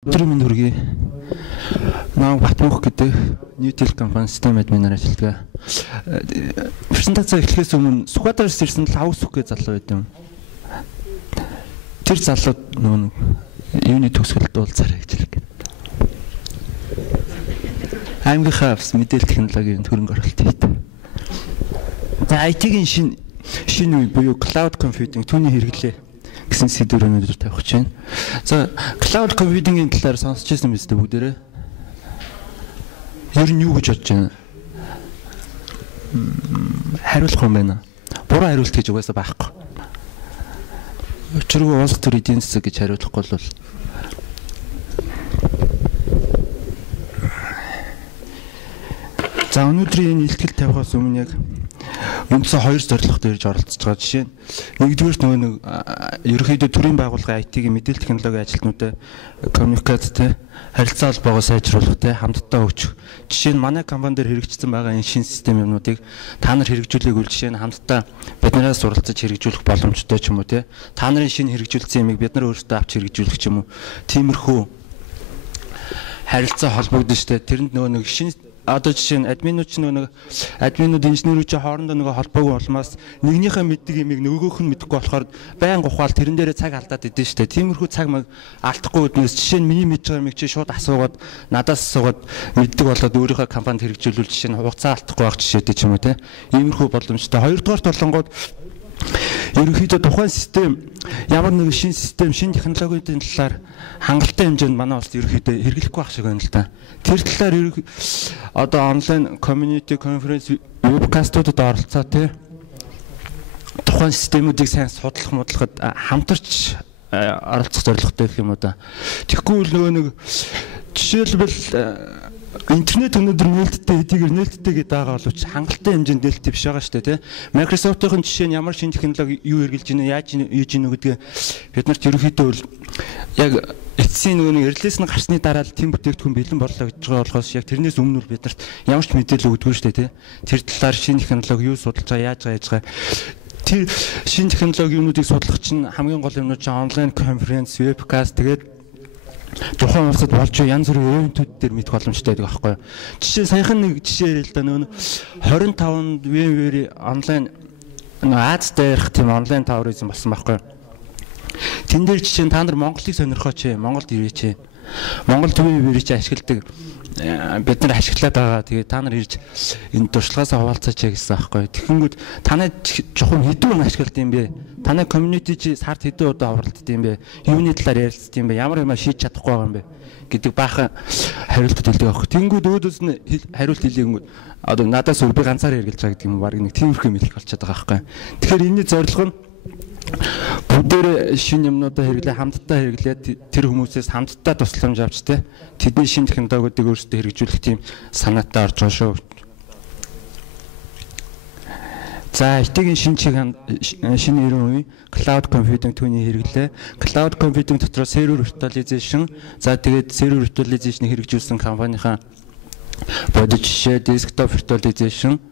Өдрийн минь хүргэе. Наа Батмөх гэдэг Newtel компани систем админаар ажилладаг. Презентацаа эхлэхээс өмнө Сүхбаатараас ирсэн лав сүхгээ залуу байд юм. Тэр залууд нөгөө юуны төгсгөлд уулзаарай гэж хэлдэг. Аймгийнхаа мэдээлэл технологийн хөрөнгө оруулалт хийдэг. За IT-ийн шинэ үе буюу cloud computing түүний хэрэглээ гэсэн сэдвээр өнөөдөр тавих гэж байна. За cloud computing-ийн талаар сонсч байсан биз дээ бүгдээрээ. Ер нь юу гэж бодож байна? Хариулах юм байна. Буруу хариулт гэж угаасаа байхгүй. Өчигдөр улс төр эдийн засаг гэж хариулахгүй бол за өнөөдрийн энэ илтгэл тавихаас өмнө яг үндсэн хоёр зорилготой ирж оролцож байгаа жишээ нь нэгдүгээрт нөгөө ерөнхийдөө төрийн байгууллагын IT-ийн мэдээлэл технологийн ажилтнуудад коммуникацтэй харилцаа холбоогоо сайжруулахтай хамтдаа өгч жишээ нь манай компани дээр хэрэгжсэн байгаа энэ шинэ систем юмнуудыг та нар хэрэгжүүлээг үл жишээ нь хамтдаа биднээс суралцаж хэрэгжүүлэх боломжтой ч юм уу та нарын шинэ хэрэгжүүлсэн юмыг бид нар өөрсдөө авч хэрэгжүүлэх ч юм уу тиймэрхүү харилцаа холбогдсон штэ тэрэнд нөгөө нэг шинэ одоо жишээ нь админууд инженерүүд хоорондоо нөгөө холбоогүй улмаас нэгнийхээ мэддэг юмыг нөгөөх нь мэдэхгүй болохоор байнга ухаал тэрэн дээрээ цаг алдаад идэв штэ. Тиймэрхүү цаг маг алдахгүй үднээс жишээ нь миний мэдж байгаа юмыг чи шууд асуугаад надаас асуугаад мэддэг болоод өөрийнхөө компанид хэрэгжүүлвэл жишээ нь хугацаа алдахгүй байх жишээтэй ч юм уу те. Иймэрхүү боломжтой. Хоёрдугаар толгонгод ерөнхийдөө тухайн систем ямар нэгэн шинэ систем, шинэ технологийн талаар хангалттай хэмжээнд манай улсад ерөнхийдөө хэрэглэхгүй байх шиг байна л да. Тэр талаар одоо онлайн community conference webcast-уудад оролцоо тухайн системүүдийг сайн судлах модлоход хамтарч оролцох зорилготой гэх юм уу да. Тэгэхгүй л нөгөө нэг жишээлбэл интернет өнөөдөр нээлттэй хэдийгээр нээлттэй гэдэг байгаа боловч хангалттай хэмжээнд нээлттэй биш байгаа шүү дээ тийм. Microsoft-ийн жишээ нь ямар шинэ технологи юу эргэлж байна, яаж юуж гэнэ гэдгээ бид нарт ерөнхийдөө яг эцсийн нөгөө эрлээс нь гарсны дараа л тийм бүтээгдэхүүн бэлэн боллоо гэж байгаа болохоос яг тэрнээс өмнө бид нарт ямар ч мэдээлэл өгдөггүй шүү дээ тийм. Тэр талаар шинэ технологи юу судалж байгаа, яаж байгаа. Тэр шинэ технологиудыг судлах чинь хамгийн гол юмнууд чинь онлайн конференц, вебкаст тэгээд тухайн улсад болж янз бүрийн ивентүүд дээр мэдэх боломжтой байдаг аахгүй. Жишээ саяхан нэг жишээ ярил л да нөгөө 25-нд VMware онлайн Аз дээрх тийм онлайн тауризм болсон байхгүй. Тэн дээр жишээ нь та нар Монголыг сонирхооч, Монголд ирээч. Монгол VMware чи ашигладаг бид нар ашиглаад байгаа. Тэгээ та нар ирж энэ туршлагаасаа хуваалцаач гэсэн аахгүй. Тэгэхэнгүүт танай чухам хэдэн хүн ашигладаг юм бэ? Танай community чи сард хэдэн удаа авралддаг юм бэ? Юуны талаар ярилцдаг юм бэ? Ямар юм шийдэж чадахгүй байгаа юм бэ? Гэдэг баахан хариултууд хэлдэг аахгүй. Тэнгүүд өөдөөс нь хариулт хэлээнгүүд одоо надаас би ганцаар ярилж байгаа гэдэг юм баг нэг тиймэрхүү мэдээлэл болчиход байгаа аахгүй. Тэгэхээр энэний зорилго нь бүгдээр шинэ юмнуудаа хэрэглээ хамтдаа хэрэглээд тэр хүмүүсээс хамтдаа тусламж авч тэдний шинэ технологиудыг өөрсдөө хэрэгжүүлэх тийм санаатай орж байгаа шүү. За IT-ийн шинэ үеийн cloud computing түүний хэрэглээ. Cloud computing дотор server virtualization, за тэгээд server virtualization-ыг хэрэгжүүлсэн компанийнхаа бодит жишээ desktop virtualization,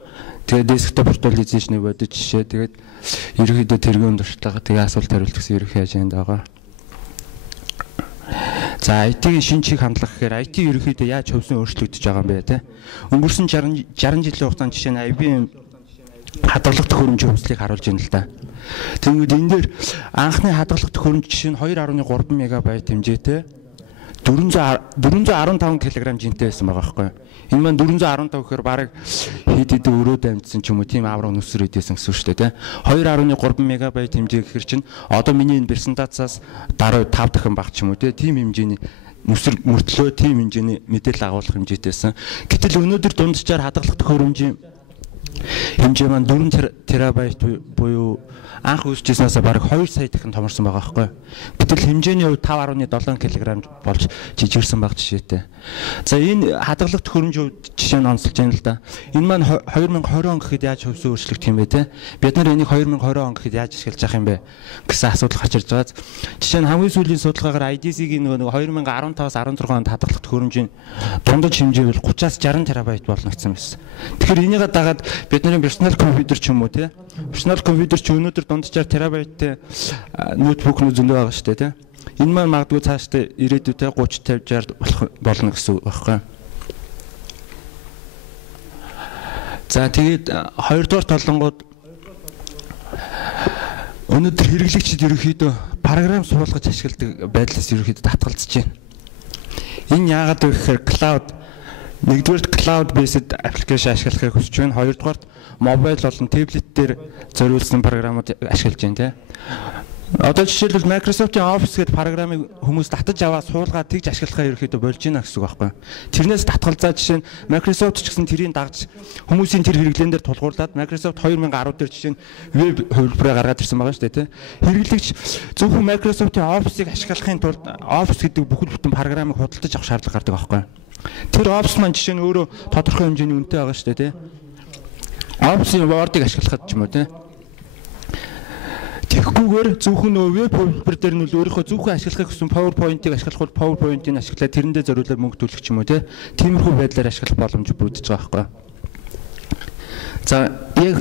тэгээд desktop virtualization-ыг бодит жишээ тэгээд ерөнхийдөө тэргүүн туршлага тэгээ асуулт хариулт гэсэн ерөнхий ажenda байгаа. За IT-ийн шинэ чиг хандлага гэхээр IT ерөнхийдөө яаж хөвсөн өөрчлөгдөж байгаа юм бэ те. Өнгөрсөн 60 жилийн хугацаанд жишээ нь IBM хадгалах төхөөрөмж хөгжлийг харуулж байна л да. Тэгвэл энэ дээр анхны хадгалах төхөөрөмж жишээ нь 2.3 мегабайт хэмжээтэй 415 кг жинтэй байсан байгаа байхгүй. Энэ маань 415 гэхээр бараг хэд хэдэн өрөөд амьдсан ч юм уу тийм авраг нүсэр идсэн гэсэн үг шүү дээ. 2.3 мегабайт хэмжээ гэхэр чинь одоо миний энэ презентацаас дараа 5 дахин баг ч юм уу тийм хэмжээний нүсэр мөртлөө тийм хэмжээний мэдээлэл агуулах хэмжээтэйсэн. Гэтэл өнөөдөр дунджаар хадгалах төхөөрөмжийн хэмжээ маань 4 терабайт буюу анх үүсчихснээс бараг 2 сая дахин томорсон байгаа байхгүй. Гэтэл хэмжээний хувьд 5.7 кг болж жижигэрсэн баг жишээтэй. За энэ хадгалах төхөөрөмжийн хувьд жишээ нь онцолж байна л да. Энэ маань 2020 он гэхэд яаж хөвсөн өөрчлөгдөх юм бэ те? Бид нар энийг 2020 он гэхэд яаж ашиглаж авах юм бэ гэсэн асуудал гарч ирж байгаа. Жишээ нь хамгийн сүүлийн судалгаагаар IDC-ийн нөгөө 2015-аас 16 онд хадгалах төхөөрөмжийн дундаж хэмжээ бол 30-аас 60 терабайт болгогдсон байсан. Тэгэхээр энийгээ дагаад бидний персонал компьютер ч юм уу те? Персонал компьютер ч өнөөдөр дунджаар терабайттай ноутбук зөндөө байгаа шүү дээ те. Энэ маань магадгүй цаашдаа ирээдүйдээ 30 50 60 болно гэсэн үг байхгүй. За тэгээд хоёрдугаар толонгууд өнөөдөр хэрэглэгчид ерөнхийдөө програм суулгаж ашигладаг байдлаас ерөнхийдөө татгалзаж байна. Энэ яагаад вэ гэхээр cloud нэгдүгээр cloud based application ашиглахыг хүсэж байна. Хоёрдугаар мобайл болон таблет дээр зориулсан програмууд ашиглаж байна тийм. Одоо жишээлбэл Microsoft-ийн Office гэдэг програмыг хүмүүс татаж аваад суулгаад тэгж ашиглахаа ерөөхдөө болж байна гэсэн үг байхгүй. Тэрнээс татгалзаа жишээ нь Microsoft ч гэсэн тэрийг дагж хүмүүсийн тэр хэрэглэн дээр тулгуурлаад Microsoft 2010 дээр жишээ нь веб хувилбараа гаргаад ирсэн байгаа шүү дээ тийм. Хэрэглэгч зөвхөн Microsoft-ийн Office-ыг ашиглахын тулд Office гэдэг бүхэл бүтэн програмыг худалдаж авах шаардлага гардаг байхгүй. Тэр Office маань жишээ нь өөрөө тодорхой хэмжээний үнэтэй байгаа шүү дээ тийм. Office-ийн Word-ыг ашиглахад ч юм уу тийм. Тэгэхгүйгээр зөвхөн нөө веб хувилбар дээр нь өөрийнхөө зөвхөн ашиглахыг хүсэн PowerPoint-ыг ашиглах бол PowerPoint-ыг ашиглаад тэрэндээ зориулаад мөнгө төлөх ч юм уу тиймэрхүү байдлаар ашиглах боломж бүрдэж байгаа байхгүй. За яг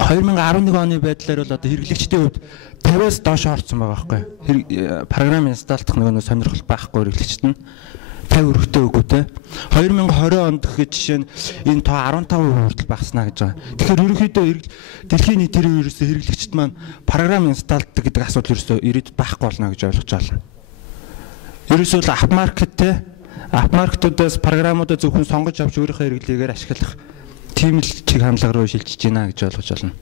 2011 оны байдлаар бол одоо хэрэглэгчдийн хувьд 50-аас доош орсон байгаа байхгүй. Програм инсталлдах нөгөө сонирхол байхгүй хэрэглэгчд нь 50 өргөтэй үгүй те 2020 онд гэхэд жишээ нь энэ тоо 15% хүртэл багаснаа гэж байгаа. Тэгэхээр ерөнхийдөө дэлхийн нийтийн ерөөсөө хэрэглэгчд маань програм инсталлдаг гэдэг асуудал ерөөсөө ирээд байхгүй болно гэж ойлгож байна. Ерөөсөө л апмаркет те апмаркетуудаас програмуудаа зөвхөн сонгож авч өөрийнхөө хэрэглээгээр ашиглах тийм л чиг хандлага руу шилжиж байна гэж ойлгож байна.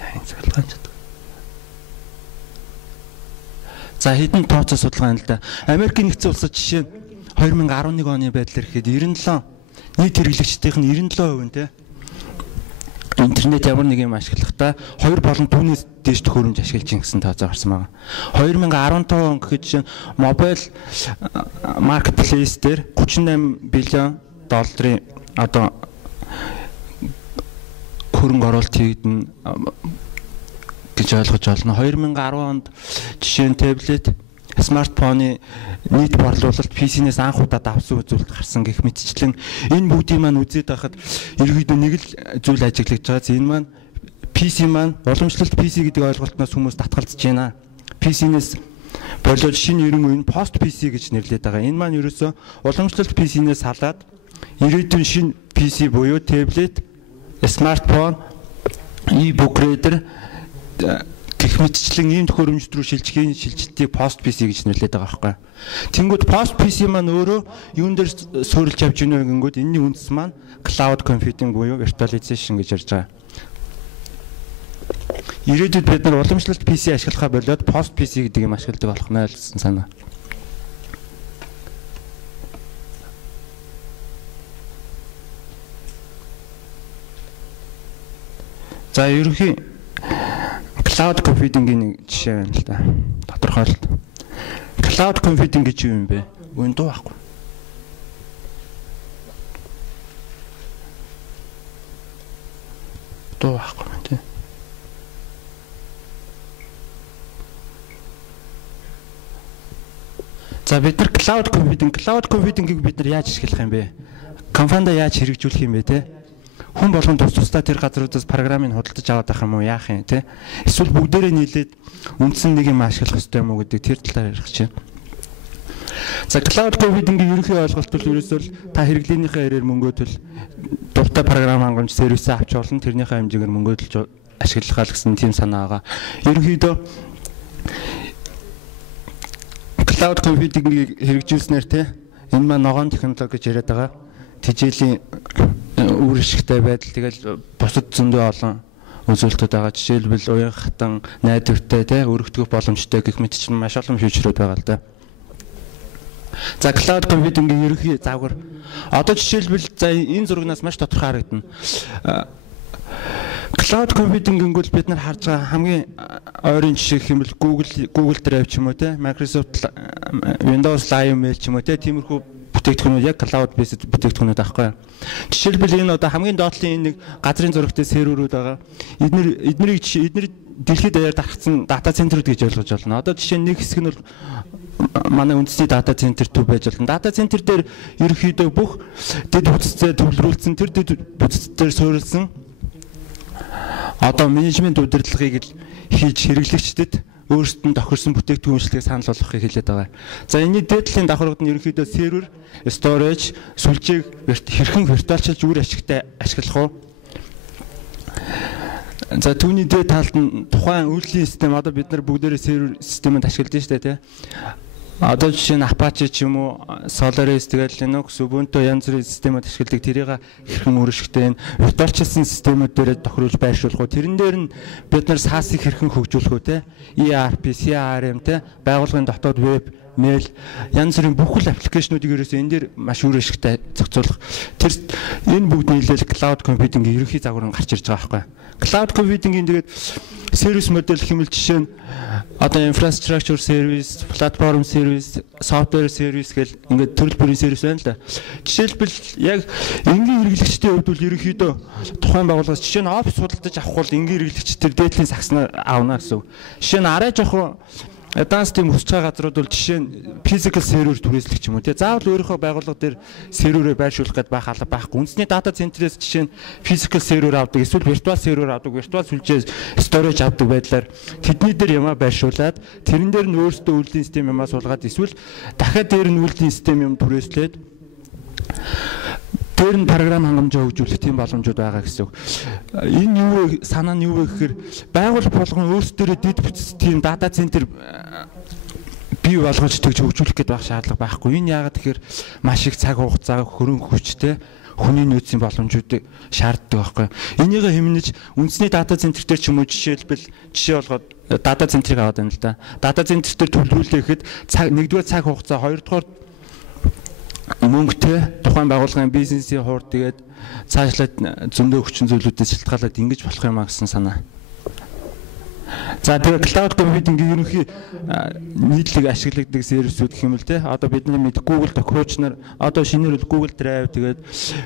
Яа энэ зөвлөгөө. За хэдэн тооцоо судалгаа юм л да. Америкийн нэгдсэн улсад жишээ 2011 оны байдлаар гэхэд 97 нийт хэрэглэгчдийн 97% те интернет ямар нэг юм ашиглахдаа 2 болон түүнээс дээш төхөөрөмж ашиглаж гэсэн тооцоо гарсан байна. 2015 он гэхэд жишээ мобайл маркетплейс дээр 38 биллион долларын одоо хөрөнгө оруулалт хийгдэн гэж ойлгож байна. 2010 онд жишээ нь таблет, смартфоны нийт борлуулалт PC-нээс анх удаа давсан үзүүлэлт гарсан гэх мэтчлэн энэ бүгдийг маань үзээд байхад ерөнхийдөө нэг л зүйл ажиглаж байгаа. Энэ маань PC маань уламжлалт PC гэдэг ойлголтноос хүмүүс татгалзаж байна. PC-нээс болоод шинэ ерөн үеийн пост PC гэж нэрлэдэг байгаа. Энэ маань ерөөсөө уламжлалт PC-нээс салаад ирээдүйн шинэ PC буюу таблет, смартфон, e-book reader гэх мэтчлэн ийм төхөөрөмжт рүү шилжихийн шилжилтийг пост PC гэж нэрлэдэг байгаа байхгүй. Тэнгүүд пост PC маань өөрөө юун дээр суурилж авч ийнэ гингүүд энэний үндэс маань cloud computing буюу virtualization гэж ярьж байгаа. Ирээдүйд бид нар уламжлалт PC ашиглахаа болоод пост PC гэдэг юм ашигладаг болох нь ойлгосон санаа. За ерөнхий cloud computing-ийн нэг жишээ байна л да. Тодорхойлолт. Cloud computing гэж юу юм бэ? Үн дуу байхгүй. Дуу байхгүй тийм. За бид нар cloud computing-ийг бид нар яаж ашиглах юм бэ? Компанида яаж хэрэгжүүлэх юм бэ те? Хүн болгон тусдаа тэр газруудаас програмыг худалдаж аваад байх юм уу яах юм те эсвэл бүгдээрээ нийлээд үндсэн нэг юм ашиглах хэрэгтэй юм уу гэдэг тэр талаар ярих чинь. За cloud computing-ийн ерөнхий ойлголт бол ерөөсөө та хэрэглээнийхээ ярээр мөнгөө төл дуртай програм хангамж сервисээ авч болно тэрнийхээ хэмжээгээр мөнгөө төлж ашиглахаа л гэсэн тийм санаа байгаа. Ерөнхийдөө cloud computing-ийг хэрэгжүүлснээр те энэ маань ногоон технологи гэж яриад байгаа. Тижээлийн үр ашигтай байдал тэгэл бусад зөндөө олон үзүүлэлтүүд байгаа. Жишээлбэл уян хатан, найдвартай те өргөдгөх боломжтой гэх мэт чинь маш олон фичрүүд байгаа л да. За cloud computing-ийн ерөнхий завгар. Одоо жишээлбэл за энэ зурагнаас маш тодорхой харагдана. Cloud computing-ийг бол бид нар харж байгаа хамгийн ойрын жишээ гэх юм бол Google Drive ч юм уу те Microsoft Windows Live Mail ч юм уу те тиймэрхүү бүтээгдэхүүнүүд яг cloud based бүтээгдэхүүнүүд байхгүй. Жишээлбэл энэ одоо хамгийн доотлын нэг газрын зурагтай серверүүд байгаа. Эднэрийг дэлхийд даяар дарагдсан дата центрүүд гэж ойлгож байна. Одоо жишээ нь нэг хэсэг нь бол манай үндэсний дата центр төв байж болно. Дата центр дээр ерөнхийдөө бүх дэд бүтцтэй төвлөрүүлсэн тэр дэд бүтцээр суурилсан одоо менежмент удирдлагыг хийж хэрэглэгчдэд өөрсдөд нь тохирсон бүтээгдэхүүнчлэгийг санал болгохыг хэлээд байгаа. За энэний дээдлийн давхаргууд нь ерөнхийдөө сервер, storage, сүлжээг хэрхэн виртуалчилж үр ашигтай ашиглах уу? За түүний дээд талд нь тухайн үйлдвэрлэлийн систем одоо бид нар бүгдээрээ сервер системд ашиглаж штэ тий. Одоо жишээ нь Apache ч юм уу, Solaris тэгэл Linux, Ubuntu янз бүрийн системүүд ашигладаг. Тэрийг хэрхэн үр ашигтай виртуалчилсан системүүд дээр тохируулж байршуулах уу? Тэрэн дээр нь бид нар SaaS-ыг хэрхэн хөгжүүлэх үү те? ERP, CRM те, байгууллагын дотоод веб, мэйл янз бүрийн бүхэл аппликейшнуудыг ерөөсөө энэ дээр маш үр ашигтай зохицуулах. Тэр энэ бүгд нийлээл cloud computing-ийн ерөнхий загвар нь гарч ирж байгаа байхгүй. Cloud computing-ийн тэгээд сервис модель хэмээл жишээ нь одоо infrastructure service, platform service, software service гэл ингээд төрөл бүрийн сервис байна л да. Жишээлбэл яг энгийн хэрэглэгчдийн хувьд бол ерөнхийдөө тухайн байгууллагаас жишээ нь офис худалдаж авах бол энгийн хэрэглэгч төр дээдлийн сагснаа авна гэсэн үг. Жишээ нь арай жоохон advanced team хүсэж байгаа газрууд бол жишээ нь physical server түрээслэх ч юм уу тий. Заавал өөрийнхөө байгууллага дээр серверээ байршуулах гээд байх алба байхгүй. Үндэсний дата центрээс жишээ нь physical server авдаг, эсвэл virtual server авдаг, virtual сүлжээ storage авдаг байдлаар тэдний дээр ямаа байршуулад тэрэн дээр нь өөрсдөө үйлдвэрлэлийн систем ямаа суулгаад эсвэл дахиад дээр нь үйлдвэрлэлийн систем юм түрээслээд дээр нь програм хангамжаа хөгжүүлэх тийм боломжууд байгаа гэсэн үг. Энэ юу санаа нь юу вэ гэхээр байгууллага болгон өөрсдөө дэд бүтц тийм дата центр бий болгож тэгж хөгжүүлэх гэдэг байх шаардлага байхгүй. Энэ яагаад тэгэхээр маш их цаг хугацаа, хөрөнгө хүчтэй хүний нөөцийн боломжуудыг шаарддаг байхгүй. Энийг хэмнэж үндэсний дата центр дээр ч юм уу жишээ болгоод дата центрийг аваад байна л да. Дата центр дээр төлөвлүүлэхэд нэгдүгээр цаг хугацаа, хоёрдугаар мөнгөтэй тухайн байгууллагын бизнесийн хуур тэгээд цаашлаад зөндөө хүчин зүйлүүдээс шалтгаалаад ингэж болох юм а гэсэн санаа. За тэгээд cloud computing-ийн ерөнхий нийтлэг ашиглагддаг сервисүүд гэх юм л те. Одоо бидний мэд Google тохиолч нар одоо шинээр Google Drive тэгээд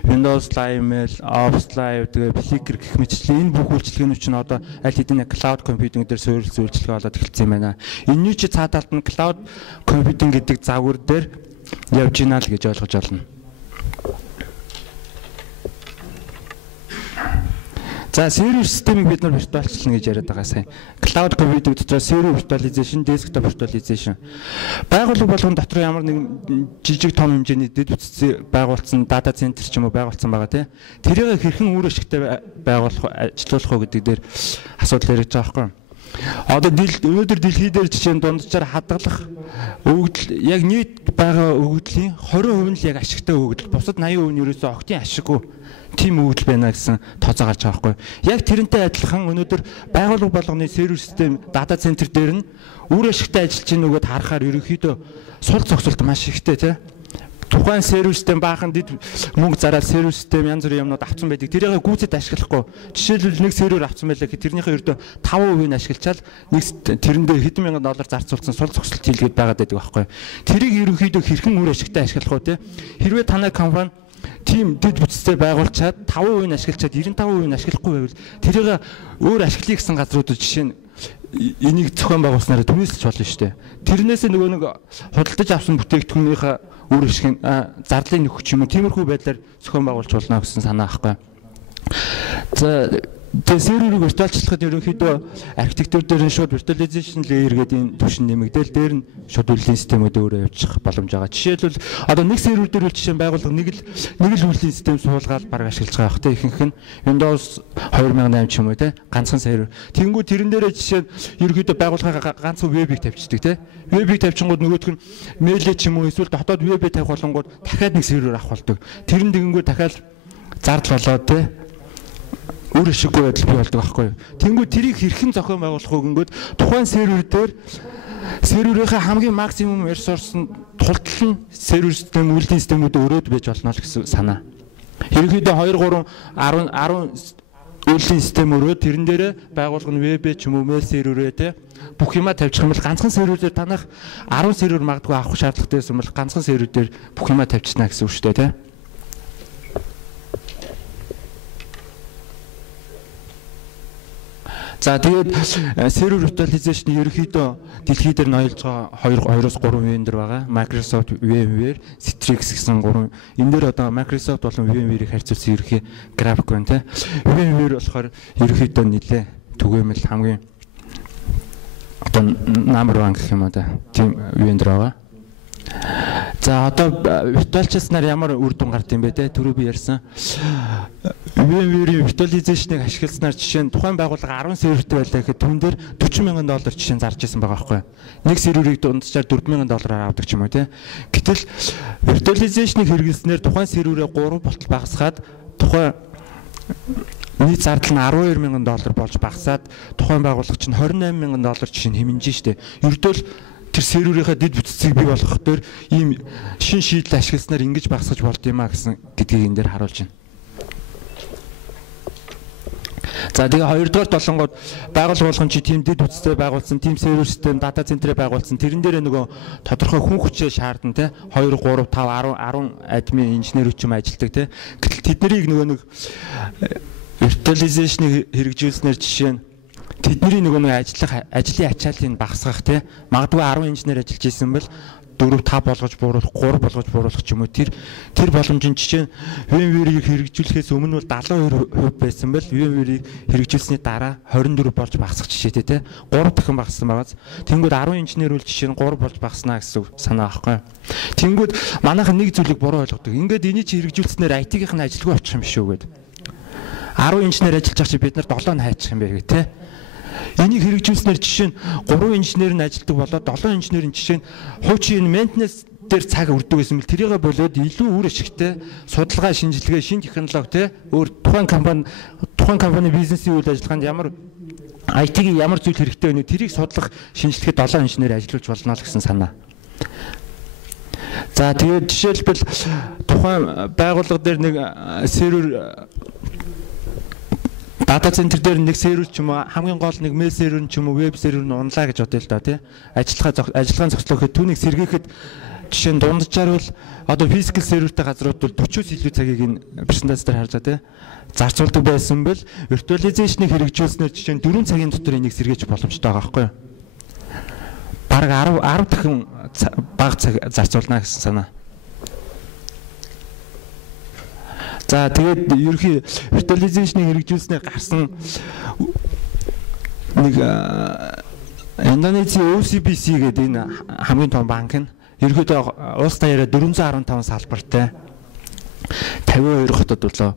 Windows Live Mail, Office Live тэгээд Flickr гэх мэтчлэн энэ бүх үйлчилгээнүүд чинь одоо аль хэдийн cloud computing дээр суурилсан үйлчилгээ болоод эхэлсэн юм байна. Энэний чи цаа талд нь cloud computing гэдэг загвар дээр явж гинэ л гэж ойлгож байна. За сервер системийг бид нар виртуалчлна гэж яриад байгаа сайн. Cloud computing дотор server virtualization, desktop virtualization. Байгууллага болгон дотор ямар нэгэн жижиг том хэмжээний дэд бүтцээ байгуулсан дата центр ч юм уу байгуулсан байгаа тийм. Тэрийг хэрхэн үр ашигтай байгуулах, ажилуулах вэ гэдэг дээр асуудал яригдж байгаа байхгүй юу? Одоо өнөөдөр дэлхий дээр жишээ нь дунджаар хадгалах өгөгдөл яг нийт байгаа өгөгдлийн 20% нь л яг ашигтай өгөгдөл. Бусад 80% нь ерөөсөө октын ашиггүй тийм өгөгдөл байна гэсэн тооцоо гарч байгаа байхгүй. Яг тэрнтэй адилхан өнөөдөр байгууллага болгоны сервер систем дата центр дээр нь үр ашигтай ажиллаж байгаа нөгөөд харахаар ерөнхийдөө сул зогсолт маш ихтэй тийм. Тухайн сервер систем баахан дэд мөнгө зараад сервер систем янз бүрийн юмнууд авсан байдаг. Тэрийг гүйцэд ашиглахгүй. Жишээлбэл нэг сервер авсан байлаа гэхэд тэрнийхээ ердөө 5% нь ашиглачаал нэг тэрэндээ хэдэн мянган доллар зарцуулсан сул зогсолт хийлгээд байгаад байдаг байхгүй. Тэрийг ерөнхийдөө хэрхэн үр ашигтай ашиглах вэ те? Хэрвээ танай компани тийм дэд бүтцтэй байгуулчаад 5% нь ашиглачаад 95% нь ашиглахгүй байвал тэрийг өөр ашиглая гэсэн газруудад жишээ нь энийг зохион байгуулснараа түнэслэж болно шүү дээ. Тэрнээсээ нөгөө нэг худалдаж авсан бүтээгдэхүүнийхээ үр ашиг зарлын нөхөч юм уу тиймэрхүү байдлаар зохион байгуулж болно гэсэн санаа байхгүй. За тэгээ серверийг виртуалчлахад ерөнхийдөө архитектур дээр нь шууд virtualization layer гэдэг энэ түвшин нэмэгдээл дээр нь шууд үйлдвэрлэлийн системүүд өөрөө явчих боломж байгаа. Жишээлбэл одоо нэг сервер дээр үл жишээ байгуулга нэг л үйлдвэрлэлийн систем суулгаад баг ашиглаж байгаа хэ ихэнх нь Windows 2008 ч юм уу те ганцхан сервер. Тэнгүү тэрэн дээрээ жишээ ерөнхийдөө байгууллагаа ганцхан вебийг тавьчихдаг те. Вебийг тавьчихгод нөгөөх нь мэйлээ ч юм уу эсвэл дотоод вебээ тавих болонгууд дахиад нэг сервер авах болдог. Тэрэн тэгэнгүү дахиад зардал болоод те үр ашиггүй байдал бий болдог байхгүй юу. Тэнгүү тэрийг хэрхэн зохион байгуулах вэ гингүүд тухайн сервер дээр серверийнхээ хамгийн максимум ресурс нь тултал нь сервер систем үйлдвэрлэлийн системүүд өрөөд байж болно л гэсэн санаа. Ерөнхийдөө 2 3 10 үйлдвэрлэлийн систем өрөө тэрэн дээрээ байгуулгын веб ч юм уу мэйл серверээ те бүх юма тавьчих юм бол ганцхан сервер дээр танах 10 сервер магадгүй авах шаардлагатай байсан бол ганцхан сервер дээр бүх юма тавьчихна гэсэн үг шүү дээ те. За тэгээд server virtualization ерөнхийдөө дэлхий дээр ноёлж байгаа 2-3 vendor байгаа. Microsoft, VMware, Citrix гэсэн 3. Энэ дээр одоо Microsoft болон VMware-ийг харьцуулсан ерөнхий график байна те. VMware болохоор ерөнхийдөө нэлээ түгээмэл хамгийн одоо number 1 гэх юм да. Тийм vendor байгаа. За одоо виртуалчилснаар ямар үр дүн гард юм бэ те? Түрүү би ярьсан. VMware-ийн virtualization-ыг ашигласнаар жишээ нь тухайн байгууллага 10 сервертэй байлаа гэхэд түүн дээр $40,000 жишээ нь зарж исэн байгаа байхгүй юу? Нэг серверийг дунджаар $4,000 авдаг ч юм уу те. Гэтэл virtualization-ыг хэрэглэснээр тухайн серверээ 3 болтол багасгаад тухайн нийт зардал нь $12,000 болж багасаад тухайн байгууллага чинь $28,000 жишээ нь хэмнэж штэ. Ердөө л тэр серверийнхаа дэд бүтцийг бий болгох дээр ийм шин шийдэл ашигласнаар ингэж багасгаж болд юм а гэсэн гэдгийг энэ дээр харуулж байна. За тэгээ хоёрдугаар долонгод байгууллага болгон чи тийм дэд бүтцтэй байгуулсан, тийм сервер систем, дата центрээ байгуулсан. Тэрэн дээр нөгөө тодорхой хүн хүчээ шаардна те. 2 3 5 10 админ инженерүүд ч юм ажилтдаг те. Гэтэл тэднийг нөгөө нэг virtualization-ыг хэрэгжүүлснээр жишээ нь тэдний нөгөө ажлын ачааллыг багасгах те. Магадгүй 10 инженер ажиллаж исэн бол 4 5 болгож бууруулах, 3 болгож бууруулах ч юм уу тэр боломжийн жишээ нь VMware-ийг хэрэгжүүлэхээс өмнө бол 72% байсан бол VMware-ийг хэрэгжүүлсний дараа 24 болж багасгах жишээтэй те. 3 дахин багассан байгаас. Тэнгүүд 10 инженер үл жишээ нь 3 болж багаснаа гэсэн санаа байхгүй. Тэнгүүд манайхан нэг зүйлийг буруу ойлгодог. Ингээд энийг чи хэрэгжүүлснээр IT-ийн ажилгүй очих юм биш үү гэд. 10 инженер ажиллаж байгаа чи бид нар 7 нь хайчих юм бэ гэх те. Энийг хэрэгжүүлснээр жишээ нь 3 инженер нь ажилтдаг болоод 7 инженерийн жишээ нь хуучин maintenance дээр цаг өрдөг гэсэн мэл тэрийгэ болоод илүү үр ашигтай судалгаа, шинжилгээ, шинэ технологи те өөр тухайн компани бизнесийн үйл ажиллагаанд ямар IT-ийн ямар зүйл хэрэгтэй вэ тэрийг судлах, шинжилгээд 7 инженер ажиллуулж болно л гэсэн санаа. За тэгээд жишээлбэл тухайн байгууллага дээр нэг сервер дата центр дээр нэг сервер ч юм уу хамгийн гол нэг мэйл сервер ч юм уу веб сервер нь унлаа гэж бодъё л да тий. Ажиллагааны зохицлоо гэхэд түүнийг сэргээхэд жишээ нь дунджаар бол одоо физикал сервертэй газрууд бол 40-оос илүү цагийг энэ презентац дээр харж байгаа тий. Зарцуулдаг байсан бол virtualization-ыг хэрэгжүүлснээр жишээ нь 4 цагийн дотор энийг сэргээж боломжтой байгаа байхгүй юу? Бараг 10 дахин бага цаг зарцуулна гэсэн санаа. За тэгээд ерөнхий virtualization-ыг хэрэгжүүлснээр гарсан нэг Индонезийн OCBC гэдэг энэ хамгийн том банк нь ерөнхийдөө улс даяараа 415 салбартай 52 хотод болоо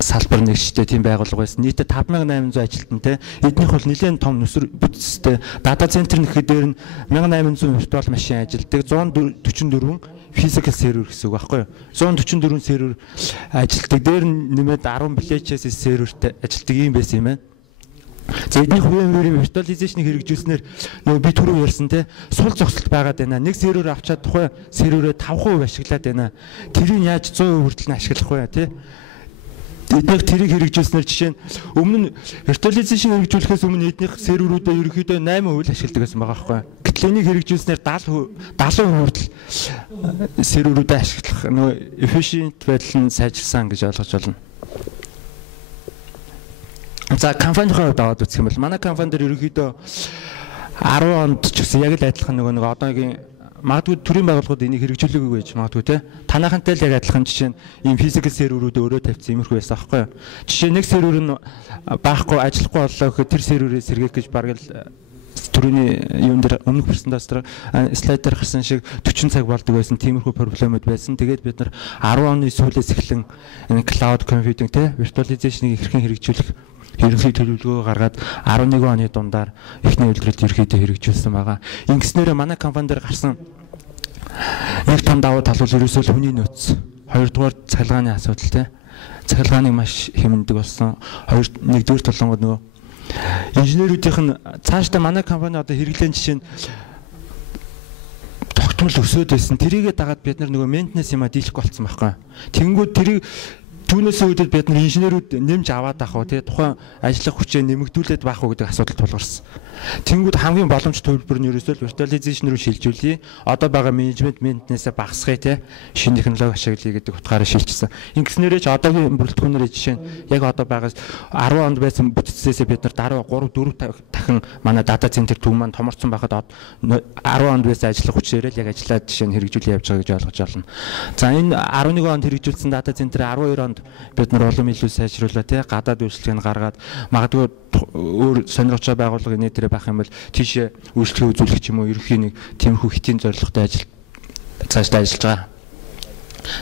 салбар нэгжтэй тийм байгууллага байсан. Нийтдээ 5800 ажилтнтай. Эднийх бол нэлээд том нүсэр бүтцтэй. Дата центр нэхэд дээр нь 1800 виртуал машин ажилтдаг. 144 physical server гэсэн үг байхгүй юу? 144 сервер ажилтдаг. Дээр нэмээд 10 VHS сервертэй ажилтдаг юм байсан юм байна. За эднийх VMware-ийн virtualization-ыг хэрэгжүүлснээр нөгөө би түрүү ярьсан те сул зогсолт байгаад байна. Нэг сервер авчаад тухайн серверээ 5% ашиглаад байна. Тэрийг яаж 100% хүртэл нь ашиглах вэ те? Эднийх тэрийг хэрэгжүүлснээр жишээ нь өмнө нь virtualization хэрэгжүүлэхээс өмнө эднийх серверүүдээ ерөнхийдөө 8% ашигладаг байсан байгаа байхгүй. Гэтэл энийг хэрэгжүүлснээр 70% хүртэл серверүүдээ ашиглах нөгөө efficient байдал нь сайжирсан гэж ойлгож байна. За компанийнхаа хувьд аваад үзэх юм бол манай компани дээр ерөнхийдөө 10 онд ч гэсэн яг л адилхан нөгөө одоогийн магадгүй төрийн байгууллагууд энийг хэрэгжүүлээгүй байж магадгүй те. Танахантай л яг адилхан жишээ нь ийм физикал серверүүд өөрөө тавьсан иймэрхүү байсан аахгүй юу. Жишээ нэг сервер нь баахгүй ажиллахгүй боллоо гэхэд тэр серверээ сэргээх гэж бараг л төрөний юун дээр өмнөх презентацид слайд дээр гарсан шиг 40 цаг болдог байсан тиймэрхүү проблемууд байсан. Тэгээд бид нар 10 оны сүүлээс эхлэн энэ cloud computing те virtualization-ыг хэрхэн хэрэгжүүлэх ерөнхий төлөвлөгөө гаргаад 11 оны дундаар эхний үйлдвэрлэлд ерөнхийдөө хэрэгжүүлсэн байгаа. Ингэснээр манай компани дээр гарсан нэг том давуу тал бол ерөөсөө хүний нөөц. Хоёрдугаар цахилгааны асуудал те. Цахилгааныг маш хэмнэдэг болсон. Нэгдүгээр толгойд нөгөө инженерүүдийнх нь цаашдаа манай компани одоо хэрэглэн жишээ нь тогтмол өсөөд байсан. Тэрийгээ дагаад бид нар нөгөө maintenance юмаа дийлэхгүй болсон байхгүй. Тэнгүүд тэрийг Түүнээс үүдэл бид нар инженерүүд нэмж аваад авах уу, тухайн ажиллах хүчээ нэмэгдүүлээд байх уу гэдэг асуудал тулгарсан. Тэнгүүд хамгийн боломжтой төлбөр нь ерөөсөө виртуализашн руу шилжүүлье. Одоо байгаа менежмент ментнээсээ багасгая шинэ технологи ашиглая гэдэг утгаараа шилжсэн. Ингэснээрээ ч одоогийн бүрэлдэхүүнээр жишээ нь яг одоо байгаа 10 онд байсан бүтцээсээ бид нар дараа 3 4 дахин манай дата центр төв маань томорсон байхад 10 онд байсан ажиллах хүчээрээ л яг ажиллаад жишээ нь хэрэгжүүлээ явж байгаа гэж ойлгож байна. За энэ 11 онд хэрэгжүүлсэн дата центр 12 онд бид нар улам илүү сайжруулаа гадаад үйлчлэгийг гаргаад магадгүй өөр сонирхолтой байгууллага нэтэрэ байх юм бол тийшээ үйлчлэгээ үзүүлэх юм уу ерөнхийн нэг тиймэрхүү хэтийн зорилготой цаашдаа ажиллаж байгаа.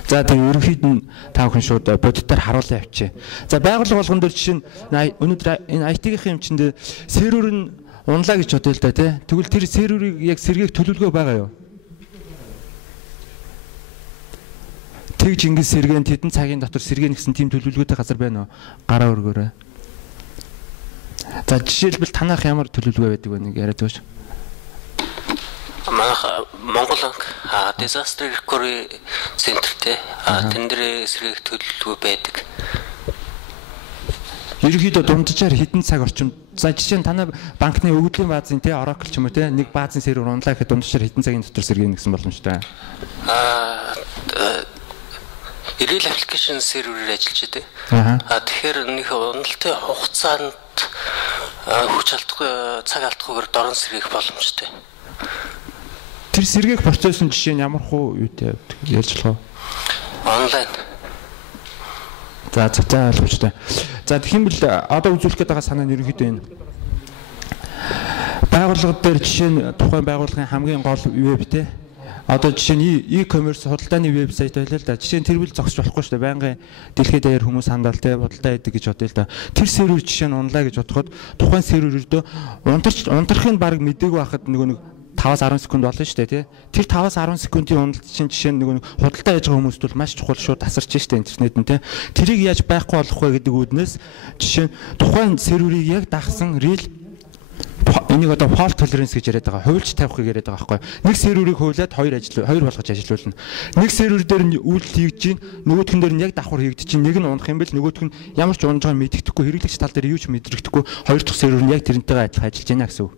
За тэгээ ерөнхийд нь та бүхэн шууд бодитоор харуулсан явчих. За байгууллага болгон дээр жишээ нь өнөөдөр энэ IT-ийн юмчинд сервер нь унлаа гэж бодъё л да тий. Тэгвэл тэр серверийг яг сэргээх төлөвлөгөө байгаа юу? Тэгж ингэж сэргэн тэдэн цагийн дотор сэргэн гэсэн тийм төлөвлөгөөтэй газар байна уу? Гараа өргөөрэй. За жишээлбэл танах ямар төлөвлөгөө байдаг вэ нэг яриад өгөөч. Манайх Монгол банк disaster recovery центртэй тэн дээр сэргээх төлөвлөгөө байдаг. Ерөнхийдөө дунджаар хэдэн цаг орчим. За жишээ нь танай банкны өгөгдлийн баазын Oracle ч юм уу нэг баазын сервер унлаа гэхэд дунджаар хэдэн цагийн дотор сэргэнэ гэсэн боломжтой. Ирэл аппликейшн серверээр ажиллаж байдаг. Тэгэхээр нэг уналтын хугацаанд хүч алдахгүй цаг алдахгүйгээр дорн сэргээх боломжтой. Тэр сэргээх процесс нь жишээ нь ямар хуу юутэй ярьж болох вэ? Онлайн. За ойлгомжтой. За тэгвэл одоо үзүүлэх гээд байгаа санаа нь ерөнхийдөө энэ. Байгууллага дээр жишээ нь тухайн байгууллагын хамгийн гол веб те. Одоо жишээ нь e-commerce худалдааны вебсайт байлаа л да. Жишээ нь тэр үл зогсож болохгүй шүү дээ. Байнгын дэлхийд даяар хүмүүс хандаал те худалдаа хийдэг гэж бодъё л да. Тэр сервер жишээ нь унлаа гэж бодоход тухайн серверөөрдөө унтрахыг баг мэдээгүй байхад нэг 5-10 секунд болно шүү дээ тий. Тэр 5-10 секундын уналт чинь жишээ нь нэг худалдаа хийж байгаа хүмүүст бол маш чухал шууд тасарч штэ интернет нь тий. Тэрийг яаж байхгүй болох вэ гэдэг үүднээс жишээ нь тухайн серверийг яг дагсан real энийг одоо fault tolerance гэж яриад байгаа. Хуульч тавихыг яриад байгаа байхгүй. Нэг серверийг хуйлаад хоёр болгож ажиллуулна. Нэг сервер дээр нь үйлдэл хийж гин нөгөөх нь дээр нь яг давхар хийгдэж чинь нэг нь унах юм бэл нөгөөх нь ямар ч унаж байгааг мэддэхгүй хэрэглэгч тал дээр юу ч мэдрэгдэхгүй хоёр дахь сервер нь яг тэрнтэйгээ адилхан ажиллаж байна гэсэн үг.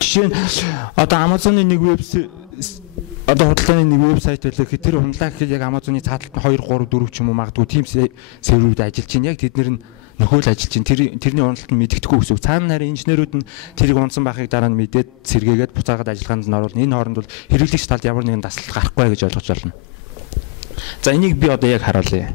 Жишээ нь одоо Amazon-ы нэг одоо худалдааны нэг вебсайт байлаа гэхэд тэр унлаа гэхэд яг Amazon-ы цааталт нь 2 3 4 ч юм уу магадгүй team серверүүд ажиллаж байна. Яг тэднэр нь нөхөөл ажиллаж байна. Тэрний уналт нь мэддэхгүй гэсэн үг. Цаана нарийн инженерүүд нь тэрийг унсан байхыг дараа нь мэдээд сэргээгээд буцаагаад ажиллагаанд нь оруулна. Энэ хооронд бол хэрэглэгч талд ямар нэгэн дасгалт гарахгүй гэж ойлгож байна. За энийг би одоо яг харуулъя.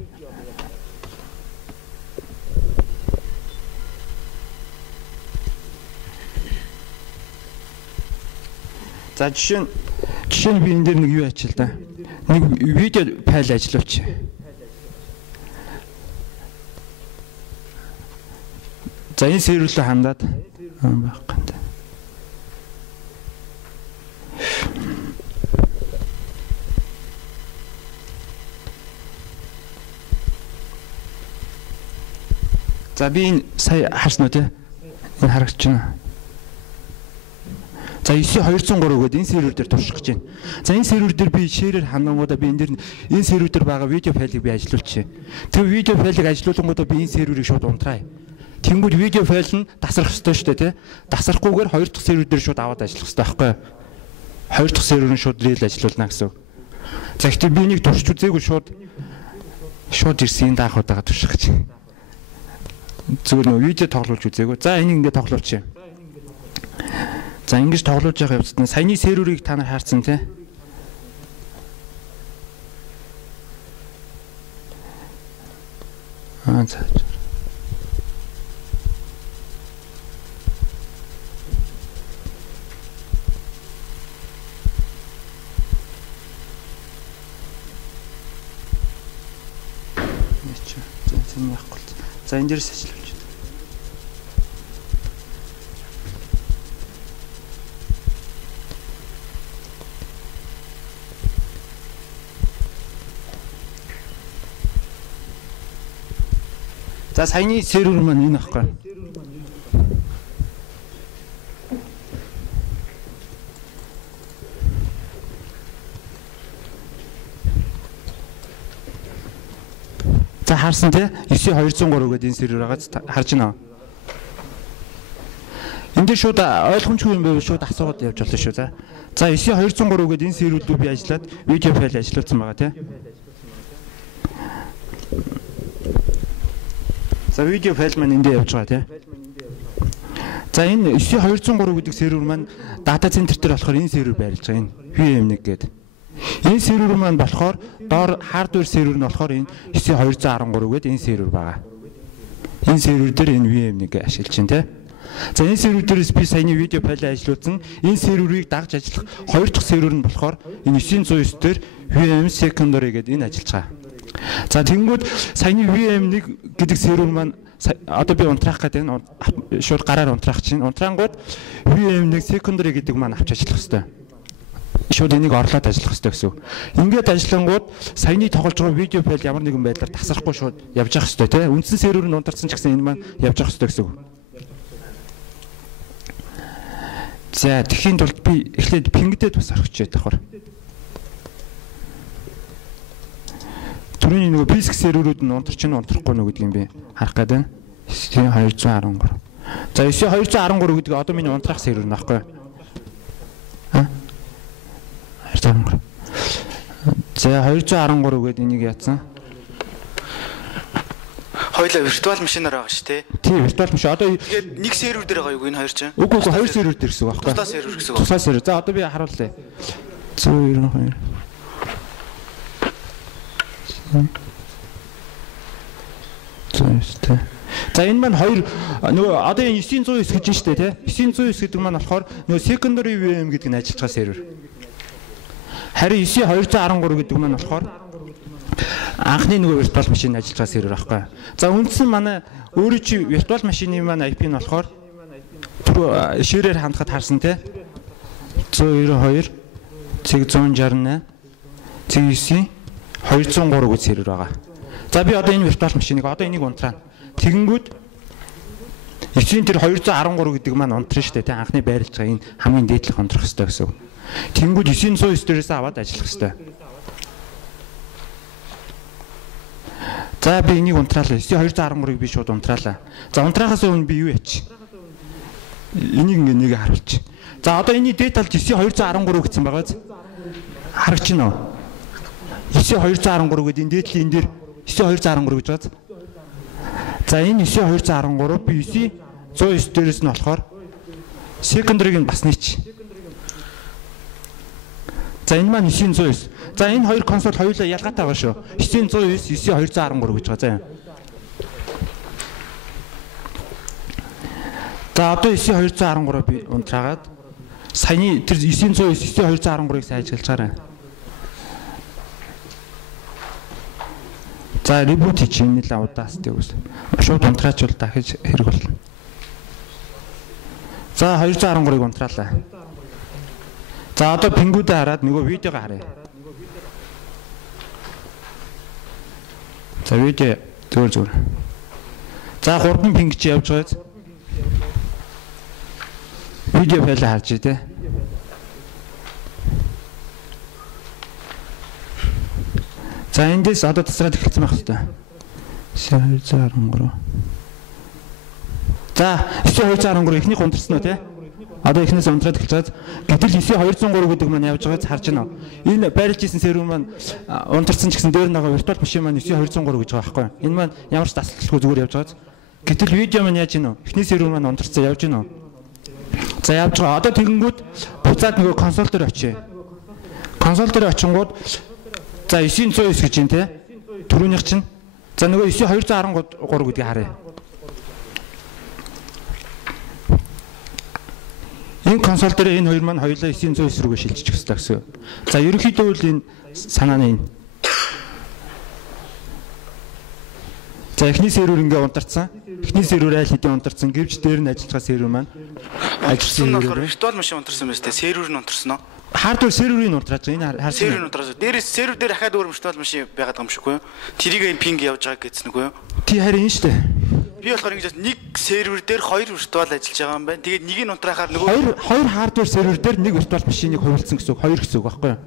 За жишээ нь би энэ дээр нэг юу ачил да. Нэг видео файл ажиллавч. За энэ серверлөө хандаад байх гэдэг. За би энэ сая харсан уу те? Энэ харагч байна. За 9203 гээд энэ сервер дээр турших гэж байна. За энэ сервер дээр би шеэрээр хандангуудаа би энэ сервер дээр байгаа видео файлыг би ажилуулчих. Тэр видео файлыг ажилуулангуудаа би энэ серверийг шууд унтраа. Тэнгүүд видео файл нь тасрах ёстой шүү дээ тий. Тасрахгүйгээр хоёр дахь сервер дээр шууд аваад ажиллах ёстой байхгүй юу? Хоёр дахь сервер нь шууд рeel ажилуулна гэсэн. За гэхдээ би энийг туршиж үзээгүй шууд ирсэн энэ даахуудаага турших гэж. Зүгээр нөө видео тоглуулж үзээгүй. За энийг ингээд тоглуулчих. За ингэж тоглож байгаа явцдаа саяны серверийг та нар хаарсан тий. За. За энэ дээрс ажиллавч. За саяны сервер маань энэ аахгүй. За За харсан тий 9203 гэдэг энэ сервер байгаа харж байна уу? Энд дээр шууд ойлгомжгүй юм байвал шууд асуугаад явж болно шүү. За 9203 гэдэг энэ серверлүүд би ажиллаад видео файл ажиллуулсан байгаа тий. За видео файл маань энд явж байгаа тий. За энэ 9203 гэдэг сервер маань дата центр дээр болохоор энэ сервер байрлаж байгаа энэ VM1 гэдэг. Энэ сервер маань болохоор доор хардвер сервер нь болохоор энэ 9213 гэдэг энэ сервер байгаа. Энэ сервер дээр энэ VM1 ашиглаж байна тий. За энэ сервер дээрээс би саяны видео файлаа ажиллуулсан. Энэ серверийг дагж ажиллах хоёр дахь сервер нь болохоор энэ 909 дээр VM secondary гэдэг энэ ажиллаж байгаа. За тэнгүүд саяны VM1 гэдэг сервер маань одоо би унтраах гэдэг энэ шууд гараар унтраах чинь. Унтраангууд VM1 secondary гэдэг маань авч ажиллах хэрэгтэй. Шууд энийг орлоод ажиллах хэрэгтэй гэсэн. Ингээд ажиллангууд саяны тоглож байгаа видео файл ямар нэгэн байдлаар тасрахгүй шууд явж явах хэрэгтэй тий. Үндсэн сервер нь унтарсан ч гэсэн энэ маань явж явах хэрэгтэй гэсэн. За тэхийн тулд би эхлээд пингдээд бас орхиж давхар. Түрүүний нөгөө биск серверүүд нь унтарч нь унтрахгүй нөө гэдгийг би харах гээд байна. 213. За 213 гэдэг одоо миний унтрах сервер нөхгүй. За 213 гэдэг энийг яатсан. Хоёлаа виртуал машинаар байгаа шүү, тий. Тий, виртуал машин. Одоо тэгээд нэг сервер дээр байгаа юу энэ хоёр чинь? Үгүй хоёр сервер дээр гэсэн үг байхгүй. Тусдаа сервер гэсэн үг. Тусдаа сервер. За одоо би харуулъя. 192. За энэ маань хоёр нөгөө одоо энэ 909 гэж байна шүү дээ, тий. 909 гэдэг маань болохоор нөгөө secondary VM гэдэг нь ажиллаж байгаа сервер. Харин 9213 гэдэг маань болохоор анхны нөгөө виртуал машин ажиллаж байгаа сервер байхгүй. За үндсэн манай өөрөө чи виртуал машины маань IP нь болохоор түр ширээр хандхад харсан тий 192 цэг 168 цэг 9 203 гэж сервер байгаа. За би одоо энэ виртуал машиныг одоо энийг унтраа. Тэгэнгүүт 9-ийн тэр 213 гэдэг маань унтрах шүү дээ тий анхны байрлаж байгаа энэ хамгийн дээдлэх унтрах хэрэгтэй гэсэн. Тэгэнгүүт 909 дээрээс аваад ажиллах хэрэгтэй. За би энийг унтраалаа. 213-ыг би шууд унтраалаа. За унтраахаас өмнө би юу яач? Энийг нэг харуулчих. За одоо энэний даталж 9213 гэсэн байгааз. Харагч нь уу? 9213 гэдэг энэ датал энэ дээр 9213 гэж байна. За энэ 9213 би 909 дээрээс нь болохоор secondary-г нь бас нийч. За энэ маань 909. За энэ хоёр консоль хоёулаа ялгаатай байгаа шүү. 909, 9213 гэж байгаа. За одоо 9213 би унтраагаад саяны тэр 909, 9213-ыг сайн ажиллаж байгаа. За ребут хийчих юм нэлээ удаас тэгвэл шууд унтраачвал дахиж хэрэг болно. За 213-ыг унтраалаа. За одоо пингүүдээ хараад нөгөө видеого харъя. За видео зүгээр. За 3 пинг чи явж байгааз. Видео файл харж тий. За эндээс одоо тасраад эхэлсэн байх хэрэгтэй. 213. За 213 эхнийх унтарсан уу тий? Одоо эхнээс унтраад эхэлж байгаа. Гэтэл 9203 гэдэг маань явж байгааз харж байна. Энэ байрлаж исэн сервер маань унтарсан ч гэсэн дээр нь байгаа виртуал машин маань 9203 гэж байгаа байхгүй. Энэ маань ямар ч тасалдалгүй зүгээр явж байгааз. Гэтэл видео маань яаж гинэ вэ? Эхний сервер маань унтарсан явж гинэ үү? За явж байгаа. Одоо тэгэнгүүт буцаад нөгөө консоль дээр очие. Консоль дээр очингууд за 909 гэж юм те. Түрүүнийх чинь. За нөгөө 9213 гэдгийг харъя. Энэ консоль дээр энэ хоёр маань хоёулаа 909 рүүгээ шилжиж өгсөн гэсэн. За ерөнхийдөө л энэ санааны энэ. За эхний сервер ингээ унтарсан. Эхний сервер айл хэдийн унтарсан. Гэвч дээр нь ажиллаж байгаа сервер маань ажилласан болохоор виртуал машин унтарсан байж тээ. Сервер нь унтарсан уу? Хардвер серверийг унтрааж байгаа. Энэ сервер нь унтрааж. Дээрээс сервер дээр дахиад өөр виртуал машин байгаад байгаа юм шиг үгүй юу? Тэрийг энэ пинг явж байгааг гэсэн үгүй юу? Тий харин шүү дээ. Би болохоор ингэж нэг сервер дээр хоёр виртуал ажиллаж байгаа юм байна. Тэгээд нэг нь унтраахаар нөгөө хоёр хардвер сервер дээр нэг виртуал машиныг хувилсан гэсэн үг. Хоёр гэсэн үг байхгүй юу?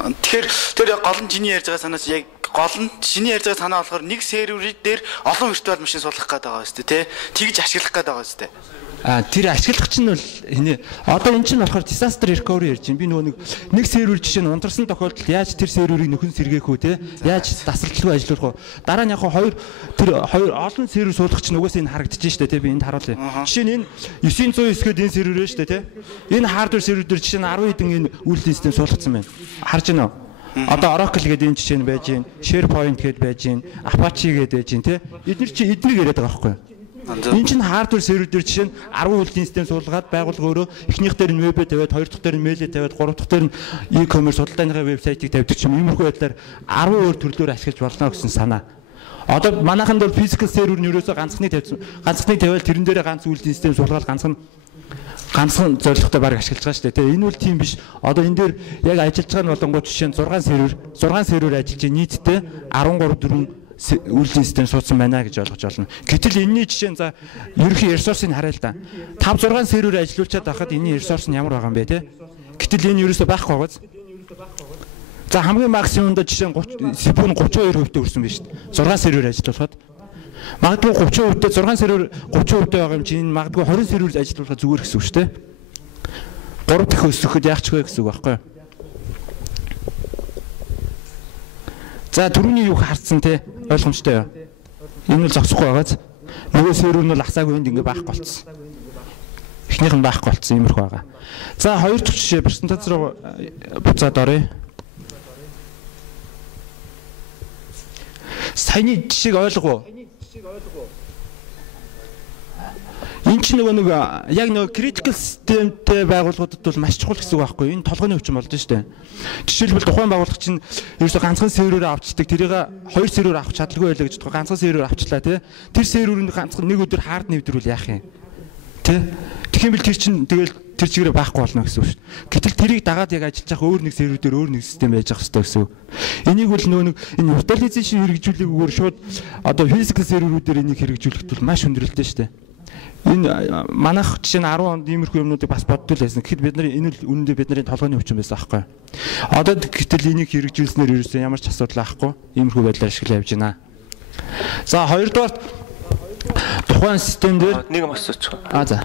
Тэгэхээр тэр гол нь чиний ярьж байгаа санаас яг гол нь чиний ярьж байгаа санаа болохоор нэг сервер дээр олон виртуал машин суулгах гээд байгаа өстэй тий. Тэгж ашиглах гээд байгаа өстэй. Тэр ашиглах чинь бол одоо энэ чинь болохоор disaster recovery ярьж байна. Би нөгөө нэг сервер жишээ нь унтарсан тохиолдолд яаж тэр серверийг нөхөн сэргээх үү те? Яаж тасралтгүй ажиллах вэ? Дараа нь яг хоёр олон сервер суулгах чинь угаасаа энэ харагдаж штэ те. Би энд харуулъя. Жишээ нь энэ 990 гээд энэ сервер штэ те. Энэ hardware сервер дээр жишээ нь 10 хэдэн энэ үйлдэл систем суулгацсан байна. Харж байна уу? Одоо Oracle гэдэг энэ жишээ нь байж гин, SharePoint гэдэг байж гин, Apache гэдэг байж гин те. Эдгээр чи эднийг яриад байгаа байхгүй юу? Энэ чинь hardware сервер дээр жишээ нь 10 үйлдлийн систем суулгаад байгууллага өөрөө эхнийх дээр нь веб тавиад, хоёр дахь дээр нь мэйл тавиад, гурав дахь дээр нь e-commerce судалгааныхаа вебсайтыг тавьдаг ч юм иймэрхүү байдлаар 10 өөр төрлөөр ашиглаж болно гэсэн санаа. Одоо манайханд бол physical server нь ерөөсөө ганцхныг тавиад тэрэн дээрээ ганц үйлдлийн систем суулгаад ганцхан зорилготой баг ашиглаж байгаа шүү дээ. Энэ үл тийм биш. Одоо энэ дээр яг ажиллаж байгаа нь болонгууд жишээ нь 6 сервер ажиллаж нийтдээ 13 үйлдлийн систем суудсан байна гэж ойлгож байна. Гэтэл энэний жишээ нь за ерөнхий ресурсыг харъя л да. 5-6 сервер ажиллуулчаад байхад энэний ресурс нь ямар байгаа юм бэ те? Гэтэл энэ ерөөсөө байхгүй байгааз. За хамгийн максимумд жишээ нь CPU нь 32% өрсөн байна шүү дээ. 6 сервер ажиллуулахад магадгүй 30% 6 сервер 30% байгаа юм чинь магадгүй 20 сервер ажиллуулахад зүгээр гэсэн үг шүү дээ. 3 дахь өсөхөд яах ч вэ гэсэн үг байхгүй юу? За түрүүний юу харцсан те ойлгомжтой юу? Энэ бол зогсохгүй байгааз. Нөгөө сервер нь бол асаагүй энд ингээ байхгүй болцсон. Эхнийх нь байхгүй болцсон иймэрхүү байгаа. За хоёр дахь жишээ презентац руу буцаад оръё. Саяны жишээг ойлгов уу? Энэ чинь нөгөө яг нөгөө critical systemтэй байгууллагуудад бол маш чухал гэсэн үг байхгүй юу? Энэ толгойн өвчин болж штэ. Жишээлбэл тухайн байгууллага чинь ерөөсө ганцхан серверээ авчдаг. Тэрийг хоёр сервер авах чадлагүй байлаа гэж бодгоо. Ганцхан сервер авчлаа тий. Тэр серверийн ганцхан нэг өдөр хард нэвтрүүл яах юм? Тий. Тэгэх юм бэл тэр чинь тэгэл тэр чигээрээ байхгүй болно гэсэн үг шүү. Гэтэл тэрийг дагаад яг ажиллаж явах өөр нэг сервер дээр өөр нэг систем байж явах хэрэгтэй гэсэн үг. Энийг бол нөгөө энэ virtualization хэрэгжүүлээгүйгээр шууд одоо physical серверүүдээр энийг хэрэгжүүлэхэд бол маш хүндрэлтэй шүү дээ. Энэ манайх жишээ нь 10 онд иймэрхүү юмнуудыг бас боддол байсан. Гэхэд бид нар энэ л үнэндээ бидний толгойн өвчин байсан аахгүй. Одоо гэтэл энийг хэрэгжүүлснээр ерөөсөө ямар ч асуудал байхгүй. Иймэрхүү байдлаар ашиглаж явж байна. За хоёрдугаар тухайн систем дээр нэг юм асууж За. байгаа.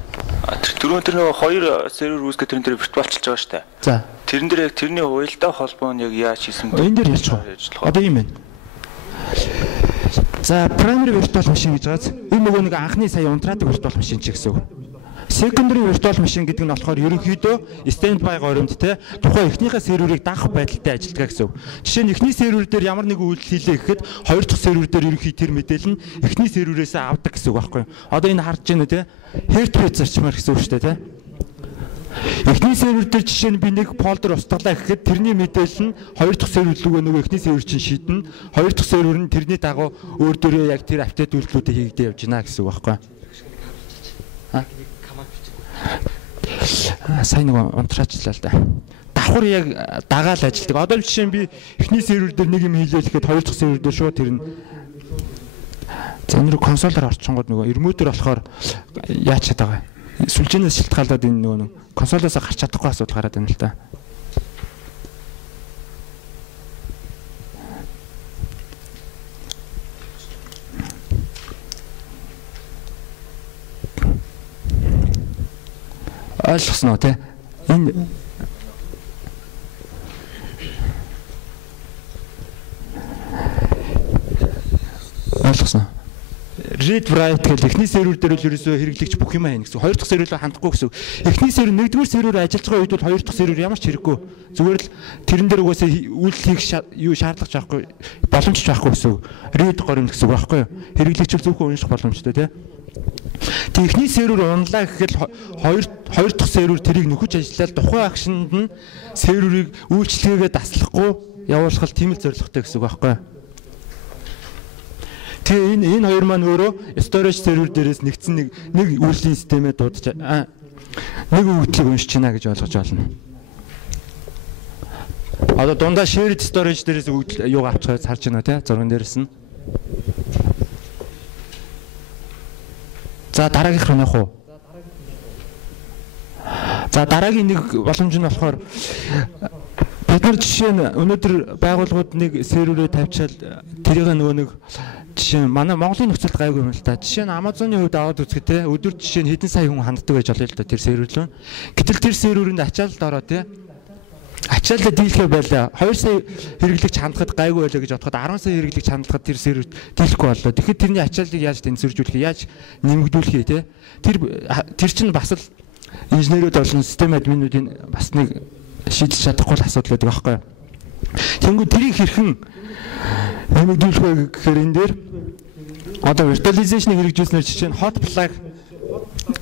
Тэр нэг хоёр сервер үүсгэж тэрэн дээр виртуалчилж байгаа шүү дээ. За. Тэрэн дээр яг тэрний уялдаа холбоо нь яг яаж хийсэн бэ? Энэ дээр ярьж байгаа. Одоо юм байна. За primary virtual machine гэж байгааз энэ нөгөө нэг анхны сая унтраадаг virtual machine ч гэсэн үг. Secondary virtual machine гэдэг нь болохоор ерөнхийдөө standby горимд те тухайн эхнийхээ серверийг дагах байдалтай ажилладаг гэсэн үг. Жишээ нь эхний сервер дээр ямар нэгэн үйлдэл хийлээ гэхэд хоёр дахь сервер дээр ерөнхий тэр мэдээлэл нь эхний серверээс авдаг гэсэн үг байхгүй юу? Одоо энэ харж байна те heart rate зарчмаар гэсэн үг шүү дээ те. Эхний сервер дээр жишээ нь би нэг фолдер устгалаа гэхэд тэрний мэдээлэл нь хоёр дахь сервер рүү нөгөө эхний сервер чинь шийднэ. Хоёр дахь сервер нь тэрний дагуу өөр дөрөө яг тэр апдейт үйлдэлүүдийг хийгдэж явж байна гэсэн үг байхгүй юу? Сайн нэг унтраачлаа л да. Давхар яг дагаал ажилтдаг. Одоо жишээ нь би эхний сервер дээр нэг юм хийлээ гэхэд хоёр дахь сервер дээр шууд тэр нь за энэ рүү консолоор орчингууд нөгөө remote-оор болохоор яаж чадаа байгаа. Сүлжээнээс шилтгаалаад энэ нөгөө консолоос гарч чадахгүй асуудал гараад байна л да. Ойлгосноо те. Энэ ойлгосноо. Read write гэх эхний сервер дээр л ерөөсөө хэрэглэгч бүх юм байна гэсэн. Хоёр дахь сервер рүү хандахгүй гэсэн. Эхний сервер нэгдүгээр сервер ажиллаж байгаа үед бол хоёр дахь сервер ямар ч хэрэггүй. Зүгээр л тэрэн дээр угаасаа үйлдэл хийх юу шаардлага байхгүй, боломж ч байхгүй гэсэн. Read горим гэсэн үг байхгүй юу? Хэрэглэгч л зөвхөн унших боломжтой тий. Техник сервер унлаа гэхэд хоёр дахь сервер тэрийг нөхөж ажиллаад тухайн акшнд нь серверийг үйлчлэгээ даслахгүй явуулах тийм л зорилготой гэсэн үг байхгүй юу? Тэгээ энэ хоёр маань өөрөө storage сервер дээрээс нэгдсэн нэг үйлдлийн системээ дуудаж нэг үйлдэлийг уншиж байна гэж ойлгож байна. Одоо дундаа shared storage дээрээс үйлдэл юуг авчихыг харж байна тий зурган дээрээс нь. За дараагийнх руу явах уу? За дараагийн нэг боломж нь болохоор Бид нар жишээ нь өнөөдөр байгууллагууд нэг серверээ тавьчаал тэрийг нөгөө нэг жишээ нь манай Монголын нөхцөлд гайгүй юм л та. Жишээ нь Amazon-ы хувьд аваад үзэхэд те өдөр жишээ нь хэдэн сая хүн ханддаг байж болоо л да тэр сервер рүү. Гэтэл тэр серверинд ачаалалд ороо те. Ачаалал дийлхэ байлаа. 2 сая хэрэглэгч хандахад гайгүй байлаа гэж бодоход 10 сая хэрэглэгч хандахад тэр сервер дийлэхгүй боллоо. Тэгэхээр тэрний ачааллыг яаж тэнцвэржүүлэх, яаж нэмэгдүүлэх те. Тэр чинь бас л инженерүүд болон систем админуудын бас нэг шийдэж чадахгүй асуудал байдаг аахгүй. Тэнгүү тэрийг хэрхэн нэмэгдүүлэх вэ гэхээр энэ дээр одоо virtualization-ыг хэрэгжүүлснээр жишээ нь hot plug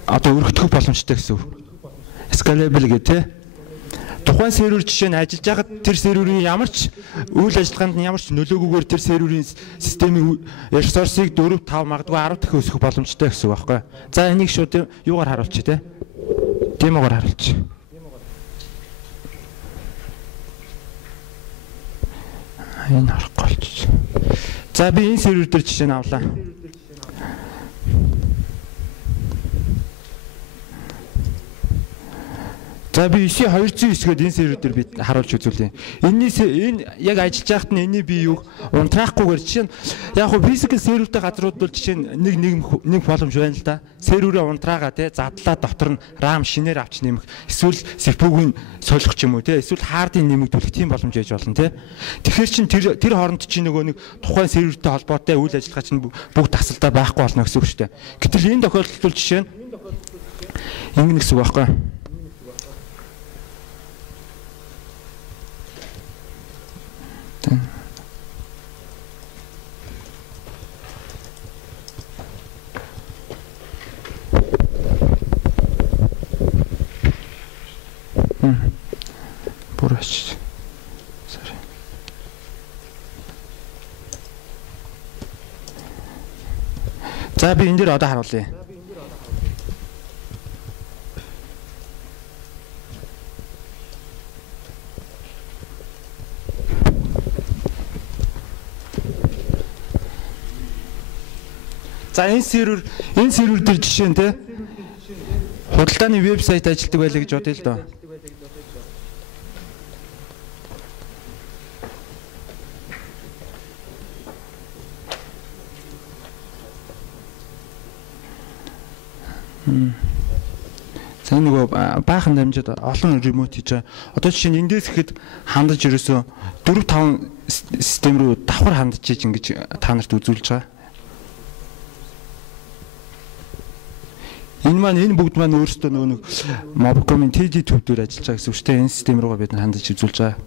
одоо өргөдөх боломжтой гэсэн үг. Scalable гэх те. Тухайн сервер жишээ нь ажиллаж байгаад тэр серверийн ямар ч үйл ажиллагаанд нь ямар ч нөлөөгүйгээр тэр серверийн системийн ресурсыг 4, 5 магадгүй 10 дахин өсгөх боломжтой гэсэн үг аахгүй. За энийг шууд юугаар харуулчих те. Демогоор харуулчих. Энэ харахгүй болчих. За би энэ сервер дээр жишээ нь авлаа. За би 9209 гээд энэ сервер дээр би харуулж үзүүлье. Энэ яг ажиллаж байхад нь энэний би юу унтраахгүйгээр жишээ нь яг хөө физикал сервертэй газрууд бол жишээ нь нэг боломж байна л да. Серверээ унтраагаа те задлаа дотор нь RAM шинээр авч нэмэх эсвэл CPU-г солих ч юм уу те эсвэл хардыг нэмэгдүүлэх тийм боломж яж болно те. Тэгэхээр чин тэр хооронд чинь нөгөө нэг тухайн сервертэй холбоотой үйл ажиллагаа чинь бүгд тасалдаа байхгүй болно гэсэн үг шүү дээ. Гэтэл энэ тохиолдолд бол жишээ нь ингэ нэгс үг байхгүй. Бураш. Sorry. За би энэ дээр одоо харуулъя. За энэ сервер дээр жишээ нь те худалдааны вебсайт ажилладаг байлаа гэж бодъё л доо. За нөгөө баахан дамжаад олон ремоут хийж байгаа. Одоо жишээ нь эндээс ихэд хандаж ерөөсөө 4-5 систем рүү давхар хандаж ийж ингэж та нарт үзүүлж байгаа. Энэ бүгд маань өөрсдөө нөгөө Mobcom-ын TD төв дээр ажиллаж байгаа гэсэн үг шүү дээ. Энэ систем руугаа бид хандаж үзүүлж байгаа.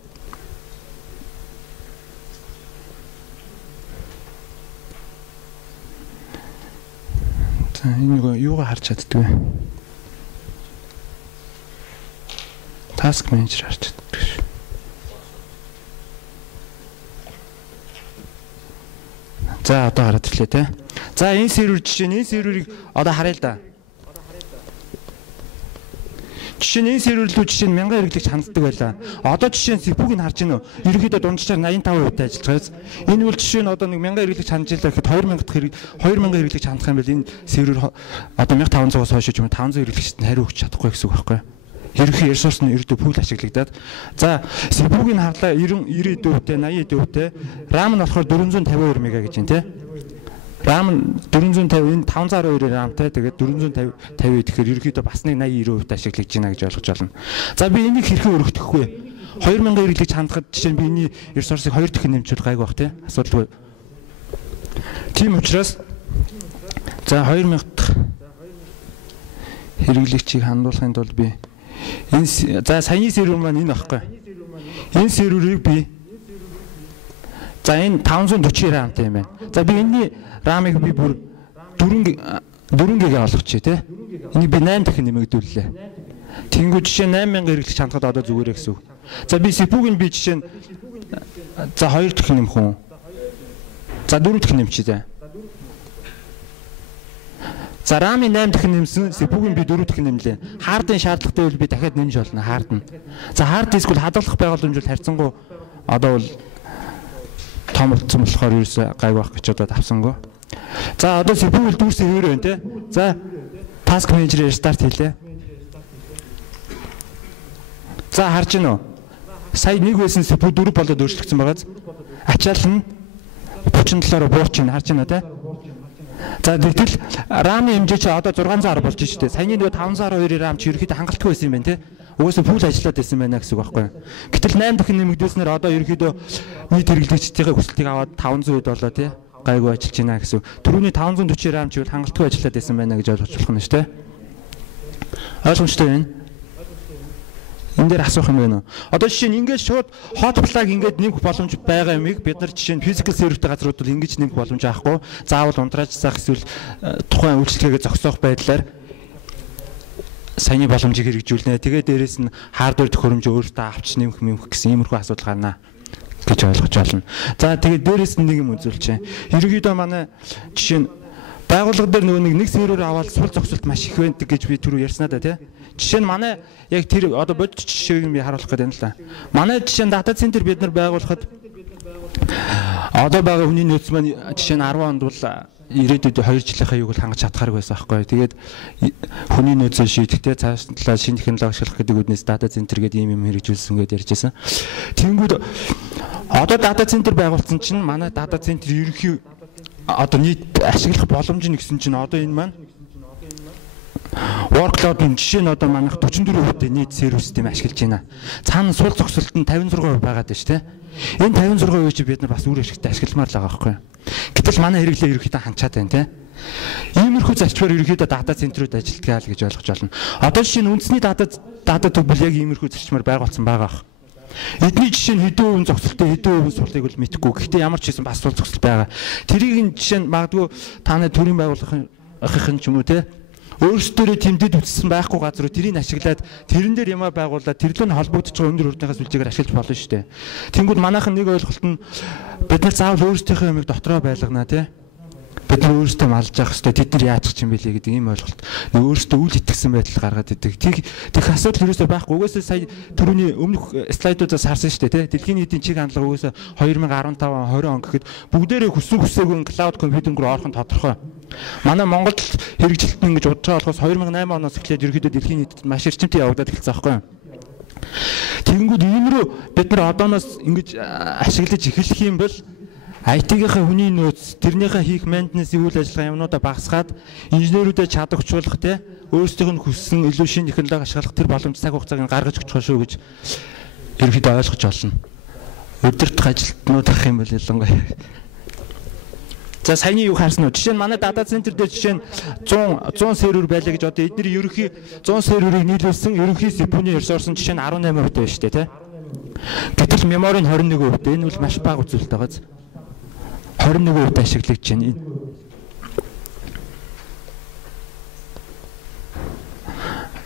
За энэ нөгөө юугаар харж чаддаг вэ? Task Manager харж чаддаг шүү. За одоо хараад ирлээ те. За энэ сервер жишээ нь энэ серверийг одоо харъя л да. Жишээ нь энэ сервер рүү жишээ нь 1000 хэрэглэгч ханддаг байлаа. Одоо жишээ нь CPU-г нь харж байна уу? Ерөнхийдөө дунджаар 85% ажиллаж байгаас. Энэ бол жишээ нь одоо нэг 1000 хэрэглэгч хандж илаа гэхэд 2000 хэрэглэгч хандах юм бол энэ сервер одоо 1500-аас хойш ч юм уу 500 хэрэглэгчд нь хариу өгч чадахгүй гэсэн үг байхгүй юу? Ерөнхий ресурс нь ердөө пул ашиглагдаад. За CPU-г нь харлаа 90%-тэй 80%-тэй. RAM нь болохоор 452 мега гэж байна те. RAM 450 энэ 512 RAM-тай тэгээд 450 тэгэхээр ерөнхийдөө бас нэг 80-90% ашиглаж байна гэж ойлгож байна. За би энийг хэрхэн өргөдөх вэ? 2000 хэрэглэгч хандахад жишээ нь би энэ ресурсыг 2 дахин нэмжүүл гайг бах те. Асуудалгүй. Тийм учраас за 2000 дахь хэрэглэгчийг хандуулахын тулд би энэ за саяны сервер маань энэ багхгүй. Энэ серверийг би за энэ 540 RAM-тай юм байна. За би энэний RAM-ыг би бүр 4 ГБ олгочих тий. Энийг би 8 дахин нэмэгдүүллээ. Тэнгүү жишээ 8000 хэрэглэгч хандахад одоо зүгээрээ гэсэн үг. За би CPU-г нь би жишээ нь за 2 дахин нэмэх үү? За 4 дахин нэмчихье. За RAM-ыг 8 дахин нэмсэн, CPU-г нь би 4 дахин нэмлээ. Хардын шаардлагатай бол би дахиад нэмж болно хард нь. За хард диск бол хадгалах байгууламж бол харьцангуй одоо бол том болсон болохоор ерөөсөө гайг байх гэж одоо авсангүй. За одоо CPU бол дүүрсэн өөр байна те. За Task Manager-ээр старт хийлээ. За харж гинөө. сая нэг байсан СПУ 4 болоод өөрчлөгдсөн байгааз. Ачаал нь 47-оор буурч ийн харж байна те. За тэгтэл RAM-ийн хэмжээ чи одоо 610 болж шүү дээ. Саяны нэг 512 RAM чи ерөөхдөө хангалтгүй байсан юм байна те. Угаасаа пул ажиллаад байсан байна гэсэн үг байхгүй. Гэтэл 8 дахин нэмэгдүүлснээр одоо ерөөхдөө нийт хэрэглэгчдийн хүсэлтийг аваад 500 болоо те. Гайгүй ажиллаж байна гэсэн. Түрүүний 540 RAM чи бол хангалтгүй ажиллаад байсан байна гэж ойлгож болох нь шүү дээ. Ойлгомжтой байна. Энд дээр асуух юм байна уу? Одоо жишээ нь ингээд шууд hot plug ингээд нэмэх боломж байгаа юмыг бид нар жишээ нь physical server-тэй газрууд бол ингэж нэмэх боломж авахгүй. Заавал унтрааж заах эсвэл тухайн үйлчлэгээ зогсоох байдлаар саяны боломжийг хэрэгжүүлнэ. Тэгээ дээрэс нь hardware төхөөрөмж өөртөө авч нэмэх гэсэн иймэрхүү асуудал гарна гэж ойлгож байна. За тэгээ дээрэс нь нэг юм үзүүлж байна. Ерөнхийдөө манай жишээ нь байгууллага дээр нөгөө нэг сервер аваад сул зогсолт маш их байдаг гэж би түрүү ярьснаа да тий. Жишээ нь манай яг тэр одоо бодит жишээг би харуулах гэдэг юм л да. Манай жишээ нь дата центр бид нар байгуулахад одоо байгаа хүний нөөц маань жишээ нь 10 онд бол ирээдүйд 2 жилийнхаа юуг хангаж чадхааргүй байсан байхгүй. Тэгээд хүний нөөцөө шийдэхдээ цааш талаа шинэ технологи ашиглах гэдэг үднээс дата центр гэдэг юм хэрэгжүүлсэн гэдээ ярьжсэн. Тэнгүүд одоо дата центр байгуулсан чинь манай дата центр ерөнхий одоо нийт ашиглах боломж нь гэсэн чинь одоо энэ маань workload-ын жишээ нь одоо манайх 44% нийт сервер систем ашиглаж байна. Цаана сул зогсолт нь 56% байгаад байна шүү дээ. Энэ 56% чи бид нар бас үр ашигтай ашигламаар л байгаа байхгүй. Гэтэл манай хэрэглээ ерөөхдөө ханчаад байна те. Иймэрхүү зарчмаар ерөөхдөө дата центрүүд ажилтгаа л гэж ойлгож байна. Одоо жишээ нь үндэсний дата төвбөл яг иймэрхүү зарчмаар байгуулсан байгаа ах. Эдний жишээ нь хэдэн хувийн зогсолттой хэдэн хувийн суулгыг бол мэдэхгүй. Гэхдээ ямар ч хэсэн бас сул зогсолт байгаа. Тэрийг жишээ нь магадгүй та нар төрийн байгууллагын ч юм уу те өөрсдөө тэмдэд үтсэн байхгүй газруу тэрийг ашиглаад тэрэн дээр ямаа байгуулаад тэрлөө нь холбогдож байгаа өндөр хүртнээс үлжээгээр ашиглаж болно шүү дээ. Тэнгүүд манайхан нэг ойлголт нь бид нар заавал өөрсдийнхөө юмыг дотроо байлгана тий. Бид нар өөрсдөө малж явах хэрэгтэй. Тэд нар яачих юм бэлээ гэдэг ийм ойлголт. Өөрсдөө үл итгэсэн байдал гаргаад идэг. Тэг асуудал ерөөсөө байхгүй. Угаасаа сая түрүүний өмнөх слайдуудаас харсан шүү дээ тий. Дэлхийн нийтийн чиг хандлага угаасаа 2015 20 он гэхэд бүгдээрээ хүссэн хүсээгүй клауд компьютинг руу орох нь тодорхой. Манай Монголд хэрэгжилт нь ингэж удаа болохоос 2008 оноос эхлээд ерөнхийдөө дэлхийн нийтэд маш эрчимтэй явагдаад эхэлсэн байхгүй юу? Тэгэнгүүт иймэрхүү бид нар одооноос ингэж ашиглаж эхлэх юм бол IT-ийнхаа хүний нөөц, тэрнийхээ хийх maintenance-ийн үйл ажиллагаа юмнуудаа багасгаад инженерүүдэд чадварчлуулах те өөрсдийнх нь хүссэн илүү шинэ технологи ашиглах тэр боломж цаг хугацааг гаргаж өгч байгаа шүү гэж ерөнхийдөө ойлгож олно. Өдөртөх ажилтнууд ах юм бол ялангуяа. За саяны юу харсан уу? Жишээ нь манай дата центр дээр жишээ нь 100 сервер байлаа гэж одоо эдний ерөнхий 100 серверыг нийлүүлсэн ерөнхий CPU-ний ресурс нь жишээ нь 18% байна шүү дээ тий. Гэтэл memory нь 21%. Энэ бол маш бага үзүүлэлт байгааз. 21% ашиглагдж байна энэ.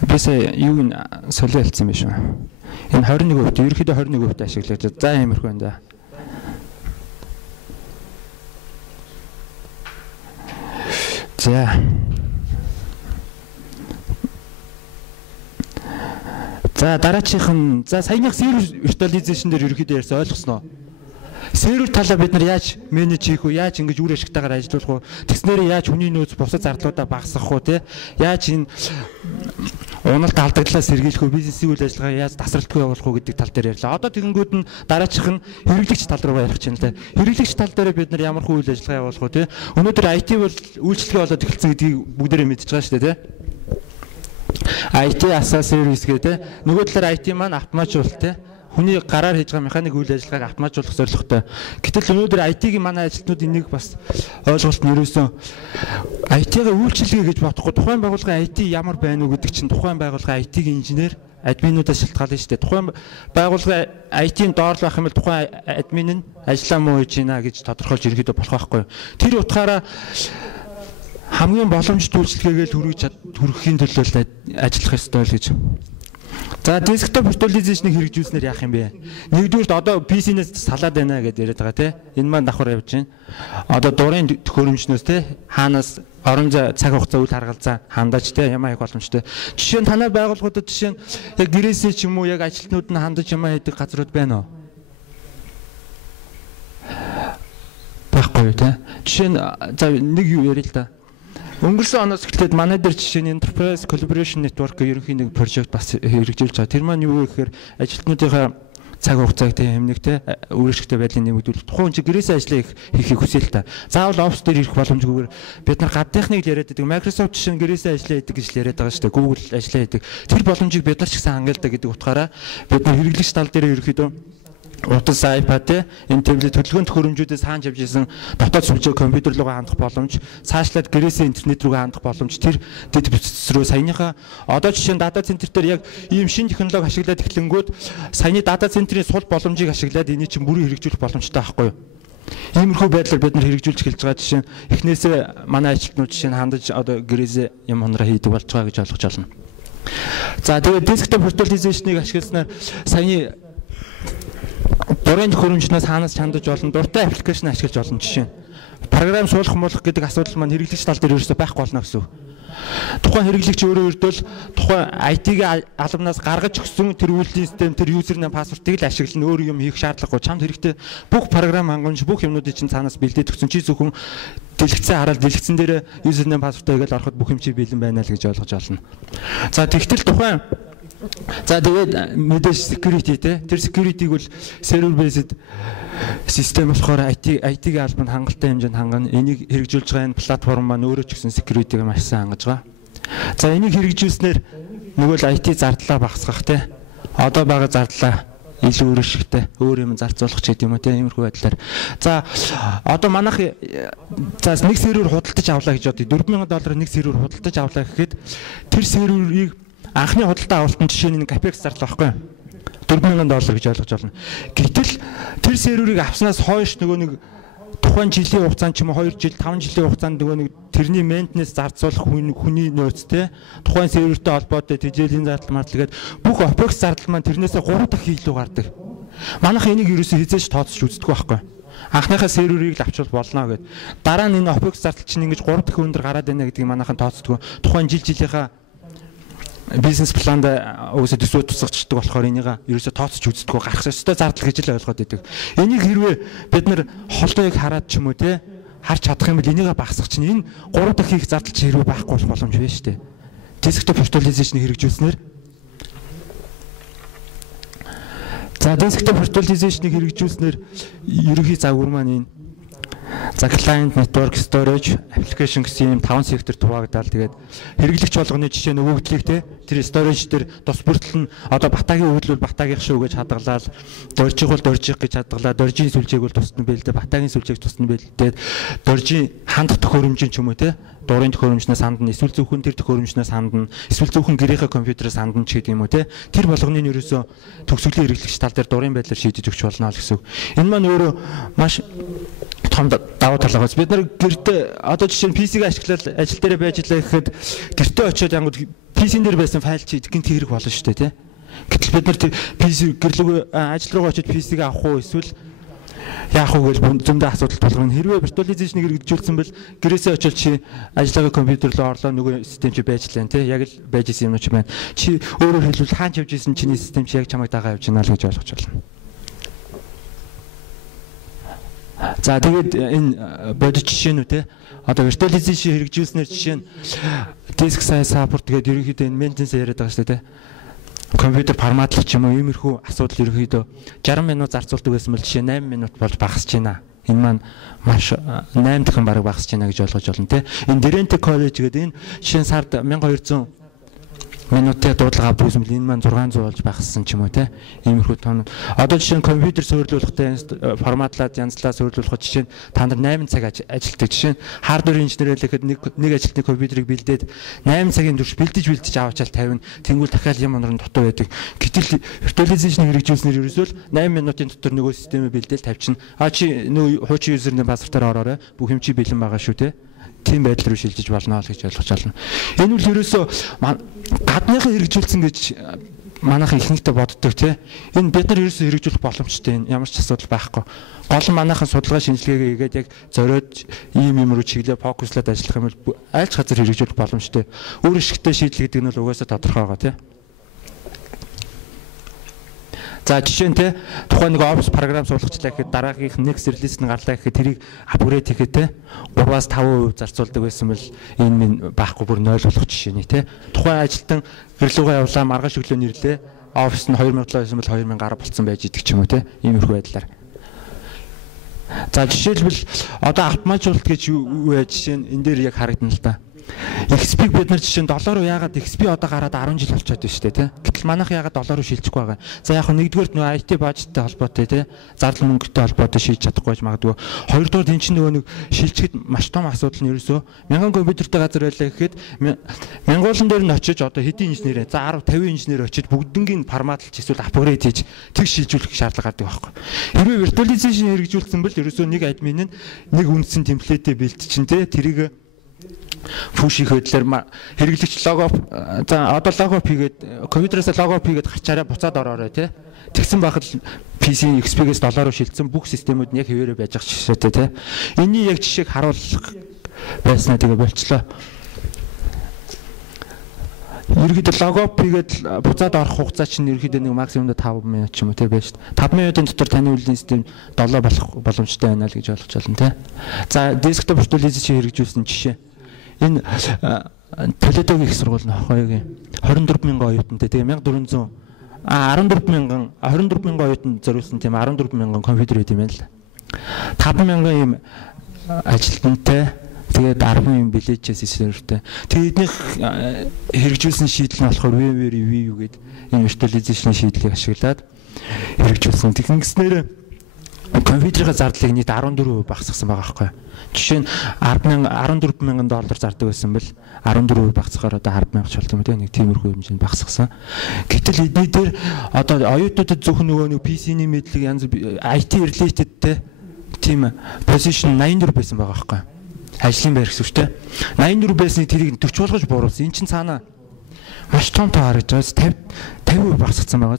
Бисээ юу н солиолцсон юм биш үү? Энэ 21% ерөнхийдөө 21% ашиглагдаж. За иймэрхүү байна да. За дараачих нь за саяных сервер виртуализашн дээр ерөөхдөө ярьсан ойлгосноо. Сервер талаа бид нар яаж менеж хийх вэ? Яаж ингэж үр ашигтайгаар ажиллах вэ? Тэгснээрээ яаж хүний нөөц бусад зардлуудаа багасгах вэ те? Яаж энэ уналт алдагдлаа сэргийлэх вэ? Бизнесийн үйл ажиллагаа яаж тасралтгүй явуулах вэ гэдэг тал дээр ярьлаа. Одоо тэгэнгүүт нь дараачих нь хэрэглэгч тал руу ярих чинь л те. Хэрэглэгч тал дээр бид нар ямар хүү үйл ажиллагаа явуулах вэ те? Өнөөдөр IT бол үйлчлэгээ болоод эхэлсэн гэдгийг бүгдээрээ мэдж байгаа шүү дээ те. IT as a service гэдэг нөгөө талаар IT маань автоматжуулалт те. Хүний гараар хийж байгаа механик үйл ажиллагааг автоматжуулах зорилготой. Гэтэл өнөөдөр IT-ийн манай ажилтнуудын нэг бас ойлголт нь ерөөсөн IT-га үйлчилгээ гэж бодохгүй тухайн байгууллагын IT ямар байна уу гэдэг чинь тухайн байгууллагын IT-ийн инженер админуудаас шалтгаална шүү дээ. Тухайн байгууллагын IT-ийн доор л байх юм бол тухайн админ нь ажиллаа муу хийж байна гэж тодорхойлж ерөнхийдөө болох байхгүй. Тэр утгаараа хамгийн боломжтой үйлчилгээгээ хүргэхийн төлөө ажиллах ёстой л гэж. За десктоп виртуализашныг хэрэгжүүлснээр яах юм бэ? Нэгдүгürt одоо PC-нээс салаад байна гэдээ яриад байгаа тий. Энэ маань давхар явж байна. Одоо дурын төхөөрөмжнөөс тий хаанаас орон зай цаг хугацаа үйл харгалзаа хандаж тий ямаа их боломжтой. Жишээ нь танай байгууллагуудад жишээ нь яг гэрээсээ ч юм уу яг ажилтнууд нь хандаж ямаа хийдэг газрууд байна уу? Баггүй тий. Жишээ нь за нэг юу ярил л да. Өнгөрсөн оноос эхлээд манай дээр жишээ нь Enterprise Collaboration Network ерөнхий нэг прожект бас хэрэгжүүлж байгаа. Тэр маань юу вэ гэхээр ажилтнуудынхаа цаг хугацааг хэмнэх те өөрчлөлттэй байдлыг нэмэгдүүлэх. Тухайн чинь гэрээсээ ажиллаа хийхийг хүсэл та. Заавал офис дээр ирэх боломжгүйгээр бид нар гадныхныг л яриад байдаг. Microsoft жишээ нь гэрээсээ ажиллаа хийдэг гэж яриад байгаа шүү дээ. Google ажиллаа хийдэг. Тэр боломжийг бид нар ч гэсэн хангалттай гэдэг утгаараа бид нар хэрэглэгч тал дээр ерөөхдөө утас iPad энэ таблет төлөвлөгөөний төхөөрөмжүүдээс хаанч явж исэн дотоод сүлжээ компьютер руу хандах боломж, цаашлаад гэрээсээ интернет рүү хандах боломж тэр дэд бүтц рүү саяныхаа одоо жишээ нь дата центр дээр яг ийм шинэ технологи ашиглаад эхлэнгүүд саяны дата центрийн сул боломжийг ашиглаад энийг чинь бүрэн хэрэгжүүлэх боломжтой байхгүй юу? Иймэрхүү байдлаар бид нар хэрэгжүүлж эхэлж байгаа жишээ эхнээсээ манай ажилтнууд жишээ нь хандаж одоо гэрээсээ юм хонороо хийдэг болж байгаа гэж ойлгож байна. За тэгээд desktop virtualization-ыг ашигласнаар саяны дурын төхөөрөмжнөөс хаанаас чандаж болно, дуртай аппликейшн ашиглаж болно жишээ. Програм суулгах муулах гэдэг асуудал маань хэрэглэгч тал дээр ерөөсөй байхгүй болно гэсэн. Тухайн хэрэглэгч өөрөө ердөө тухайн IT-ийн албанаас гаргаж өгсөн тэр үйлдвэрийн систем, тэр юзернэм пассвортыг л ашиглан өөр юм хийх шаардлагагүй. Чамд хэрэгтэй бүх програм хангамж, бүх юмнуудыг чинь цаанаас бэлдээд өгсөн. Чи зөвхөн дэлгэцэн хараад дэлгэцэн дээр юзернэм пассвортыг л ороход бүх юм чи бэлэн байна л гэж ойлгож олно. За тэгтэл тухайн тэгээд мэдээж security те тэр security-г бол server based систем болохоор IT-ийн албанд хангалттай хэмжээнд хангана. Энийг хэрэгжүүлж байгаа энэ платформ маань өөрөө ч гэсэн security-г маш сайн хангаж байгаа. За энийг хэрэгжүүлснээр нөгөө л IT зардлаа багасгах те одоо байгаа зардлаа илүү өршөлттэй өөр юм зарцуулах ч гэдэг юм уу те иймэрхүү байдлаар. За одоо манайх нэг сервер худалдаж авлаа гэж бодъё. $4,000 нэг сервер худалдаж авлаа гэхэд тэр серверийг анхны худалдаа авалтын жишээ нь капекс зарлаа байхгүй $4,000 гэж ойлгож байна. Гэтэл тэр серверийг авснаас хойш нөгөө нэг тухайн жилийн хугацаанд ч юм уу 2 жил 5 жилийн хугацаанд нөгөө нэг тэрний мейнтенс зарцуулах хүний нөөц те тухайн сервертэй холбоотой тэжээлийн зардал мартлагаад бүх OPEX зардал маань тэрнээсээ 3 дахин илүү гардаг. Манайх энийг ерөөсөө хизээж тооцож үздэггүй байхгүй. Анхныхаа серверийг л авчвал болно гэд. Дараа нь энэ OPEX зардал чинь ингэж 3 дахин өндөр гараад байна гэдгийг манайхан тооцдоггүй. Тухайн жилийнхаа бизнес планд өсөж төсөө тусгачдаг болохоор энийг ерөөсө тооцож үздэггүй гарах ёстой зардал гэж л ойлгоод байдаг. Энийг хэрвээ бид нар холдоог хараад ч юм уу те харж чадах юм бол энийг багасгах чинь энэ 3 дахин их зардал чи хэрвээ байхгүй болох боломж байна шүү дээ. Desktop virtualization-ыг хэрэгжүүлснээр за desktop virtualization-ыг хэрэгжүүлснээр ерөнхий загвар маань энэ за client network storage application гэсэн юм 5 сектор хуваагдаад тэгээд хэрэглэгч болгоны жишээ нөгөөдлийг те тэр storage дээр тус бүртэл нь одоо батагийн өвөл бол батагийнх шүү гэж хадгалаад доржиг бол доржиг гэж хадгалаад доржийн сүлжээг бол тусна бэлдээ батагийн сүлжээг тусна бэлдээд доржийн хандах төхөөрөмжийн ч юм уу те дурын төхөөрөмжнөөс хандна эсвэл зөвхөн тэр төхөөрөмжнөөс хандна эсвэл зөвхөн гэрийнхээ компьютероос хандна ч гэдэг юм уу те тэр болгоны нь ерөөсөө төгсгөлийн хэрэглэгч тал дээр дурын байдлаар шийдэж өгч болно л гэсэн. Энэ маань өөрөө маш том давуу тал байгаа. Бид нар гэртээ одоо жишээ нь PC-г ашиглаад ажил дээр байж илаа гэхэд гэртээ очиод янгууд PC-н дээр байсан файл чи гинт хэрэг болно шүү дээ тий. Гэтэл бид нар PC гэрлэг ажил руугаа очиод PC-г авах уу эсвэл яах уу гэж зөндөө асуудал болгоно. Хэрвээ virtualization-ыг хэрэгжүүлсэн бол гэрээсээ очиод чи ажиллагаа компьютер руу орлоо нөгөө систем чи байж лэн тий. Яг л байж исэн юм ч байна. Чи өөрөөр хэлбэл хаач явж исэн чиний систем чи яг чамайг дагаа явж байна л гэж ойлгож байна. За тэгээд энэ бодит жишээнүү те одоо virtualization хэрэгжүүлснээр жишээ нь disk size support гэдэг ерөнхийдөө энэ maintenance яриад байгаа шүү дээ те компьютер форматлах ч юм уу иймэрхүү асуудал ерөнхийдөө 60 минут зарцуулдаг байсан бол жишээ 8 минут болж багасж байна. Энэ маань маш 8 дахин бараг багасж байна гэж ойлгож байна те. Энэ Drenthe College гэдэг энэ жишээ сард 1200 минутын дуудлага авдаг юм бол энэ маань 600 болж багассан ч юм уу те. Иймэрхүү том. Одоо жишээ нь компьютер суйрлуулахтай форматлаад янзлаа суйрлуулахад жишээ нь та нар 8 цаг ажилладаг. Жишээ нь хардвер инженер хэлэхэд нэг ажилтны компьютерийг бэлдээд 8 цагийн турш бэлдэж аваачаал тавина. Тэнгүүл дахиад юм онор нь дутуу байдаг. Гэтэл virtualization хэрэгжүүлснээр ерөөсөө л 8 минутын дотор нөгөө системээ бэлдээл тавьчихна. Чи нөгөө хуучин юзерний пассвортоор ороорой. Бүх юм чи бэлэн байгаа шүү те. Тийм байдал руу шилжиж болно л гэж ойлгож байна. Энэ үл ерөөсөө гадныхан хэрэгжүүлсэн гэж манайхан ихэнхдээ боддог тий. Энэ бид нар ерөөсөө хэрэгжүүлэх боломжтой энэ ямар ч асуудал байхгүй. Гол нь манайхан судалгаа шинжилгээгээ хийгээд яг зориод ийм юм руу чиглээ фокуслаад ажиллах юм бол аль ч газар хэрэгжүүлэх боломжтой. Өөр ашигтай шийдэл гэдэг нь бол угаасаа тодорхой байгаа тий. За жишээ нь те тухайн нэг Office програм суулгачлаа гэхэд дараагийнх next release нь гарлаа гэхэд тэрийг апгрейд хийхэд те 3-аас 5% зарцуулдаг байсан бол энэ минь байхгүй бүр 0 болох жишээ нь те тухайн ажилтан гэрлүүгээ явлаа маргааш өглөө нэрлээ офис нь 2000 байсан бол 2010 болсон байж идэг ч юм уу те. Иймэрхүү байдлаар. За жишээлбэл одоо автоматжуулалт гэж юу вэ? Жишээ нь энэ дээр яг харагдана л да. XP-г бид нар жишээ нь $руу яагаад XP одоо гараад 10 жил болчиход байна шүү дээ тий. Гэтэл манайх яагаад $руу шилжихгүй байгаа. За яг нь нэгдүгээр нөө IT бажеттай холбоотой тий. Зардал мөнгөтэй холбоотой шийдэж чадахгүй байж магадгүй. Хоёрдугаар энэ чинь нөгөө нэг шилжихэд маш том асуудал нь ерөөсөө 1000 компьютертэй газар байлаа гэхэд мянгуулан дээр нь очиж одоо хэдийн инженерээ за 10 50 инженер очиж бүгднгийн форматлж эсвэл апгрейд хийж тэг шилжүүлэх шаардлага гардаг байхгүй. Хэрвээ virtualization хэрэгжүүлсэн бол ерөөсөө нэг админ нь нэг үндсэн темплейтээ бэлтчин тий. Тэрийг фүш их хөдлөөр хэрэглэгч логоп за одоо логоп хийгээд компьютерээс логоп хийгээд гарчаараа буцаад ороорой тий. Тэгсэн байхад PC XP-гээс $руу шилжсэн бүх системүүд нь яг хэвээрээ байж ах жишээтэй тий. Энийн яг жишээг харуулах байснаа тэгээ болчлоо. Ерөнхийдөө логоп хийгээд буцаад орох хугацаа чинь ерөнхийдөө нэг максимум 5 минут ч юм уу тий байж шүү дээ. 5 минутын дотор таны үйлдвэрлэлийн систем 7 болох боломжтой байна л гэж ойлгож байна тий. За desktop virtualization хэрэгжүүлсэн жишээ. Энэ Толедогийн их сургууль нь хоёрын 24000 оюутантай тэгээ 1400 14000 оюутанд зориулсан тийм 14000 компьютер байт юм байна л. 5000 ийм ажилтнтай тэгээд 10,000 билетчээс сервертэй. Тэгээд эднийх хэрэгжүүлсэн шийдэл нь болохоор VMware VU гэдэг энэ virtualization шийдлийг ашиглаад хэрэгжүүлсэн. Тэгснээр компьютерийн зардлыг нийт 14% багасгасан байгаа байхгүй. Жишээ нь $14,000 зардаг байсан бол 14% багасгахаар одоо 10,000 ч болт юм тийм нэг тиймэрхүү хэмжээнд багасгасан. Гэтэл эдний дээр одоо оюутнуудад зөвхөн нөгөө нэг PC-ний мэдлэг янз IT related тийм position 84 байсан байгаа байхгүй. Ажлын байр гэсэн үг тийм. 84 байсныг тэрийг 40 болгож бууруулсан. Энд чинь цаана маш том тоо харагдаж байгаа. 50% багасгсан байгаа.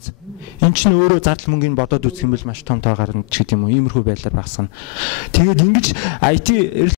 Энд чинь өөрөө зардал мөнгөний бодоод үзэх юм бол маш том тоо гарна ч гэдэг юм уу. Иймэрхүү байдлаар багасгана. Тэгээд ингэж IT